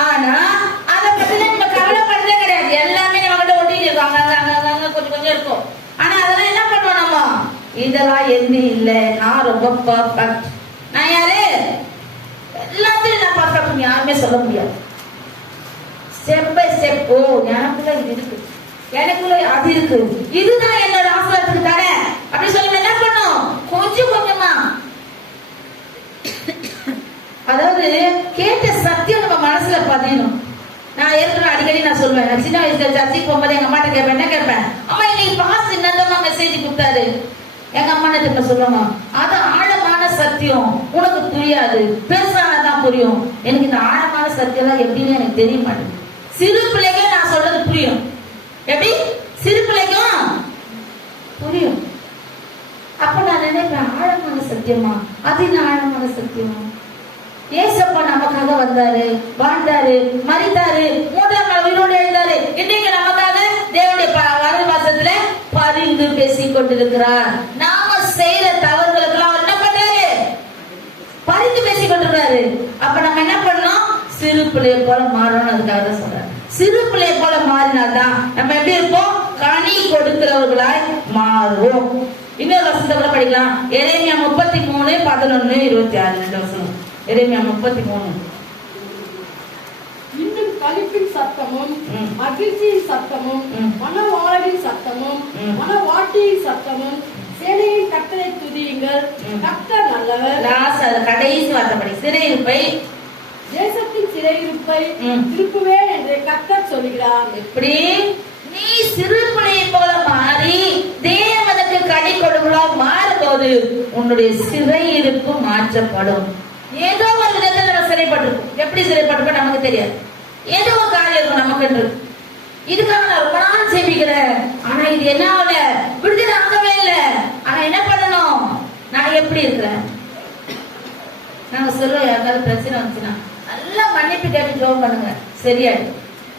ஆனா அதை பத்தி நம்ம கவலைப்படுறதே கிடையாது. எல்லாமே நம்ம கிட்ட ஒட்டிட்டு இருக்கோம், அங்க கொஞ்சம் கொஞ்சம் இருக்கும். ஆனா அதெல்லாம் என்ன பண்ணுவோம் நம்ம, இதெல்லாம் எந்த இல்ல, நான் ரொம்ப பர்ஃபெக்ட், நான் யாரு, எல்லாத்தையும் நான் பர்ஃபெக்ட் யாருமே சொல்ல முடியாது. ஸ்டெப் பை ஸ்டெப், ஓ எனக்குள்ள இது இருக்கு, எனக்குள்ள அது இருக்கு, இதுதான் என்னோட ஆசீர்வாதத்துக்கு தடை அப்படி சொல்லி என்ன பண்ணும், கொஞ்சம் கொஞ்சமா. அதாவது கேட்ட சத்தியம் நம்ம மனசுல பதியணும். நான் ஏற்கனவே அடிக்கடி நான் சொல்லுவேன், நான் சின்ன வயசுல சர்ச்சைக்கு போகும்போது எங்க அம்மாட்ட கேட்பேன், என்ன கேட்பேன், அம்மா இன்னைக்கு பாஸ் என்னமா மெசேஜ் கொடுத்தாரு. எங்க அம்மா என்ன சொல்லுவாங்க, அது ஆழமான சத்தியம், உனக்கு புரியாது, பெருசானதான் புரியும். எனக்கு இந்த ஆழமான சத்தியம் எல்லாம் எப்படின்னு எனக்கு தெரிய மாட்டேங்குது. சிறு பிள்ளைக்கும் நான் சொல்றது புரியும். எப்படி சிறு பிள்ளைக்கும் புரியும். அப்ப நான் நினைப்பேன், ஆழமான சத்தியமா, அது என்ன ஆழமான சத்தியம்? ஏசப்பா நமக்காக வந்தாரு, வாழ்ந்தாரு, மரித்தாரு, 3ஆம் நாள் உயிரோடு எழுந்தாரு. இன்னைக்கு நமக்காக தேவனுடைய வலது பாசத்துல பரிந்து பேசிக் கொண்டிருக்கிறார். நாம செய்யற தவறுகளுக்கு அவர் என்ன பண்றாரு, பரிந்து பேசிக் கொண்டிருக்கிறாரு. அப்ப நம்ம என்ன பண்ணோம், சிறு பிள்ளைய போல மாறணும். அதுக்காக தான் சொல்றாரு, சிறு பிள்ளைய போல மாறினால்தான் நம்ம எப்படி இருப்போம், கனி கொடுக்கிறவர்களாய் மாறுவோம். இன்னொரு வசனத்தை கூட படிக்கலாம். எரேமியா 33:11-26 வசனம். எரேமியா 33. இன்னும் களிப்பின் சத்தமும் மகிழ்ச்சியின் சத்தமும் மனவாளரின் சத்தமும் மனவாட்டியின் சத்தமும் சேனையின் கர்த்தரை துதியுங்கள், கர்த்தர் நல்லவர். கடைசி வார்த்தை, சிறையிருப்பை, தேசத்தின் சிறையிருப்பை திருப்புவேன் என்று கர்த்தர் சொல்கிறார். எப்படி நீ சிறு பிள்ளையை போல மாறி தேவனுக்கு கனி கொடுக்கலாம் மாறும்போது உன்னுடைய சிறையிருப்பு மாற்றப்படும். ஏதோ ஒரு விதத்தில் நம்ம சிறைப்பட்டிருக்கும். எப்படி சிறைப்பட்டிருப்போம் நமக்கு தெரியாது. ஏதோ ஒரு காரியம் இருக்கும் நமக்கு. இதுக்காக நான் ரொம்ப நாள் சேமிக்கிறேன், ஆனா இது என்ன ஆகல, விடுதலை ஆகவே இல்லை. ஆனா என்ன பண்ணணும், நான் எப்படி இருக்கிறேன், நாங்க சொல்லுவோம், யாருக்காவது பிரச்சனை வந்துச்சுன்னா நல்லா மன்னிப்பு கேட்டு ஜோம் பண்ணுங்க, சரியாயிடும்.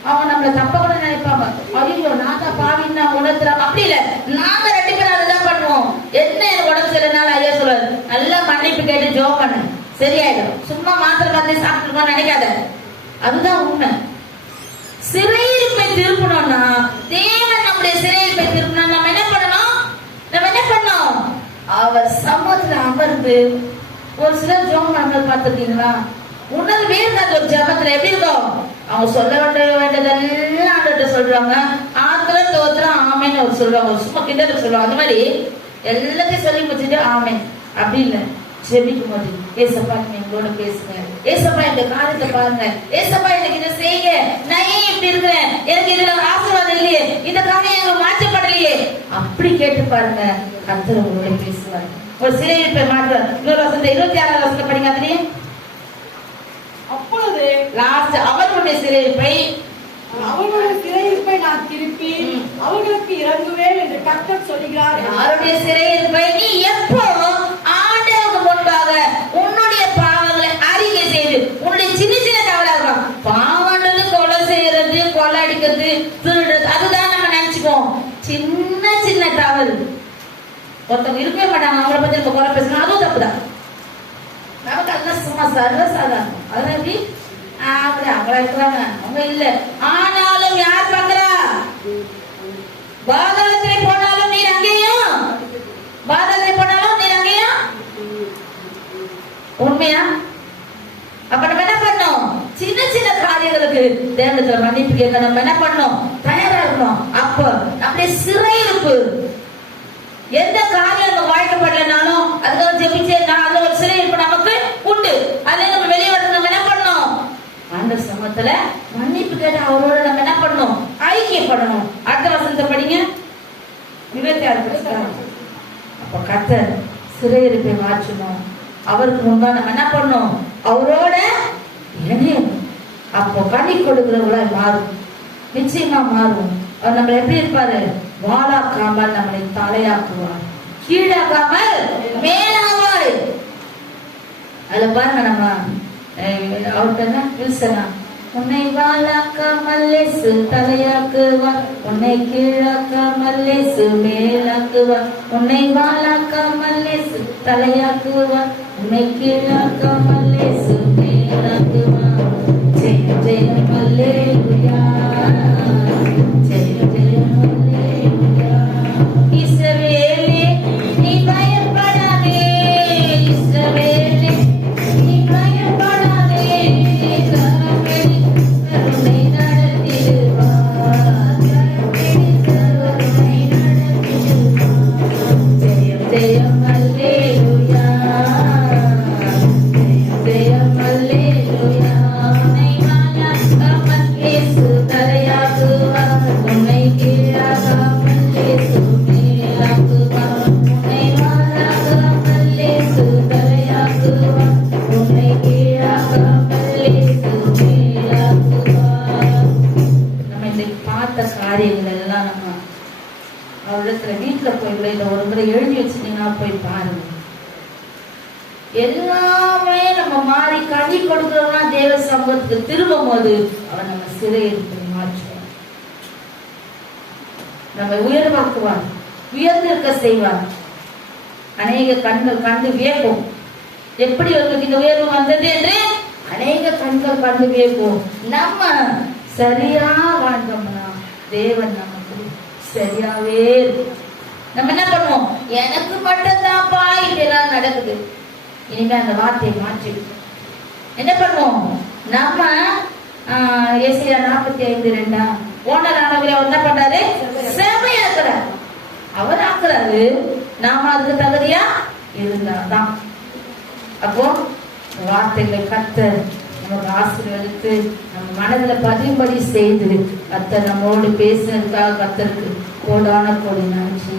அவங்க நம்மள தப்ப கூட நினைப்பாங்க, ஐயோ நான் தான் பாவின்னு உணர்த்துறோம். அப்படி இல்ல, நாங்க 2 பேரும் அதுதான் பண்ணுவோம். என்ன உடம்பு சரியில்லைனாலும் ஐயா சொல்லுவாரு, நல்லா மன்னிப்பு கேட்டு ஜோம் பண்ணு, சரியாயிடும். சும்மா மாத்திரை பார்த்து சாப்பிட்டுருக்கோம் நினைக்காத, அதுதான் உண்மை. சிறையிருப்பை திருப்பணும்னா, தேவன் நம்முடைய சிறையிருப்பை திருப்பணும். நம்ம என்ன பண்ணணும், அவர் சமூகத்துல அமர்ந்து ஒரு சிலர் ஜோம் பண்ண பார்த்துருக்கீங்களா? உணர்வே இருக்காது ஒரு ஜபத்துல. எப்படி இருக்கும்? அவங்க சொல்ல வேண்டியதெல்லாம் ஆண்டவர்கிட்ட சொல்றாங்க. ஆத்திரம் தோத்திரம் ஆமேன்னு அவர் சொல்லுவாங்க. சும்மா கிட்ட சொல்லுவாங்க. அந்த மாதிரி எல்லாத்தையும் சொல்லி முடிச்சுட்டு ஆமேன் அப்படி இல்லை. ஜெபிக்கும் போது ஏசப்பா நீங்க எங்களோட பேசுங்க, ஏசப்பா இந்த காரியத்தை பாருங்க, ஏசப்பா எனக்கு இதை செய்யுங்க, நான் ஏன் இப்படி இருக்கிறேன், எனக்கு இதுல ஆசீர்வாதம் இல்லையே, இந்த காரியம் எனக்கு மாற்றப்படலையே, அப்படி கேட்டு பாருங்க. கர்த்தர் உங்களோட பேசுவார். ஒரு சிறையிருப்பை மாற்றுவார். 26வது வசனத்தை படிங்க. அதுலயே அப்பொழுது லாஸ்ட் அவர்களுடைய சிறையிருப்பை நான் திருப்பி அவர்களுக்கு இறங்குவேன் என்று கர்த்தர் சொல்கிறார். யாருடைய சிறையிருப்பை? நீ எப்போ ஆண்டவருக்கு முன்பாக உன்னுடைய பாவங்களை அறிக்கை செய்து, உன்னுடைய சின்ன சின்ன தவறாக பாவம்ன்றது கொலை செய்யறது, கொலை அடிக்கிறது, திருடுறது, அதுதான் நம்ம நினைச்சுக்கோம். சின்ன சின்ன தவறு ஒருத்தவங்க இருக்கவே மாட்டாங்க, அவங்கள பத்தி நம்ம கொலை பேசணும், அதுவும் தப்புதான். நமக்கு அதெல்லாம் சும்மா சர்வசாதாரணம். அதெல்லாம் எப்படி அவங்களா இருக்கிறாங்க, அவங்க இல்ல. ஆனாலும் யார் பாக்குறா? பாதாளத்திலே போனாலும் நீர் அங்கேயும், பாதாளத்திலே போனாலும் நீர் அங்கேயும். உண்மையா? அப்ப நம்ம என்ன பண்ணோம்? சின்ன சின்ன காரியங்களுக்கு தேவனத்துல மன்னிப்பு கேட்க நம்ம என்ன பண்ணோம்? தயாரா இருக்கணும். அப்ப நம்முடைய சிறையிருப்பு எந்த காரியம் நம்ம வாழ்க்கப்படலனாலும் அதுக்காக ஜெபிச்சே அது ஒரு சிறையிருப்பு நமக்கு உண்டு. அதுல நம்ம வெளியே வரணும். நம்ம என்ன பண்ணணும்? ஆண்டவர் சமூகத்துல மன்னிப்பு கேட்டு அவரோட நம்ம என்ன பண்ணணும்? ஐக்கியப்படணும். அடுத்த வசனத்தை படிங்க. 26. அப்ப கர்த்தர் சிறையிருப்பை மாற்றணும். அவருக்கு முன்பா நம்ம என்ன பண்ணணும்? அவரோட இணையணும். அப்போ கனி கொடுக்கிறவங்களா மாறும், நிச்சயமா மாறும். அவர் நம்ம எப்படி இருப்பாரு? வாளாக்காமல் நம்மளை தலையாக்குவார், கீழாக்காமல் மேலாவாய். அதுல பாருங்க, நம்ம அவர்கிட்ட வில்சனா, உன்னை வாளாக்காமல் இயேசு தலையாக்குவார், உன்னை கீழாக்காமல் இயேசு மேலாக்குவார், உன்னை வாளாக்காமல் இயேசு தலையாக்குவார், உன்னை கீழாக்காமல் இயேசு மேலாக்குவார். ஜெயம் ஜெயம் அல்லேலூயா, ஜெயம் ஜெயம் அல்லேலூயா. இஸ்ரவேலே நீ பயப்படாதே, இஸ்ரவேலே நீ பயப்படாதே, கரப்படி கருணை நடத்திடுவார், கரப்படி கருணை நடத்திடுவார். ஜெயம் ஜெயம் அல்லேலூயா, ஜெயம் ஜெயம் அல்லேலூயா. இயேசு தலையாக்குவார், உன்னை கீழாக்காமல் இயேசு மேலாக்குவார், உன்னை வாழாக்காமல் இயேசு தலையாக்குவார், உன்னை கீழாக்காமல் இயேசு மேலாக்குவார். நம்ம இன்னைக்கு பார்த்த காரியங்கள் எல்லாம் நம்ம அவரிடத்துல வீட்டுல போய் இல்லை ஒரு முறை எழுதி வச்சுட்டீங்கன்னா போய் பாருங்க. எல்லாமே நம்ம மாறி கனி கொடுக்கிறோம்னா தேவ சமூகத்துக்கு திரும்பும் போது அவன் நம்ம சிறையிருப்பை மாற்றுவார், நம்ம உயர்வாக்குவார், உயர்ந்திருக்க செய்வார். அநேக கண்கள் கண்டு வியக்கும், எப்படி உங்களுக்கு இந்த உயர்வு வந்தது என்று அநேக கண்கள் கண்டு வியக்கும். நம்ம சரியா வாழ்ந்தோம்னா தேவன் நமக்கு சரியாவே இருக்கும். நம்ம என்ன பண்ணுவோம்? எனக்கு மட்டும்தான்ப்பா இப்படிலாம் நடக்குது. இனிமே அந்த வார்த்தையை மாற்றி என்ன பண்ணுவோம்? நம்ம ஏசாயா 45:2 ஓனர் ஆனவரை என்ன பண்றாரு? செமையாக்குறாரு. அவர் ஆக்குறாரு, நாம அதுக்கு தகுதியா இருந்தாதான். அப்போ வார்த்தைகளை கர்த்தர் நமக்கு ஆசீர்வதித்து நம்ம மனதில் பதிவுபடி செய்து கர்த்தர் நம்மோடு பேசினதுக்காக கர்த்தருக்கு கோடான கோடி நன்றி.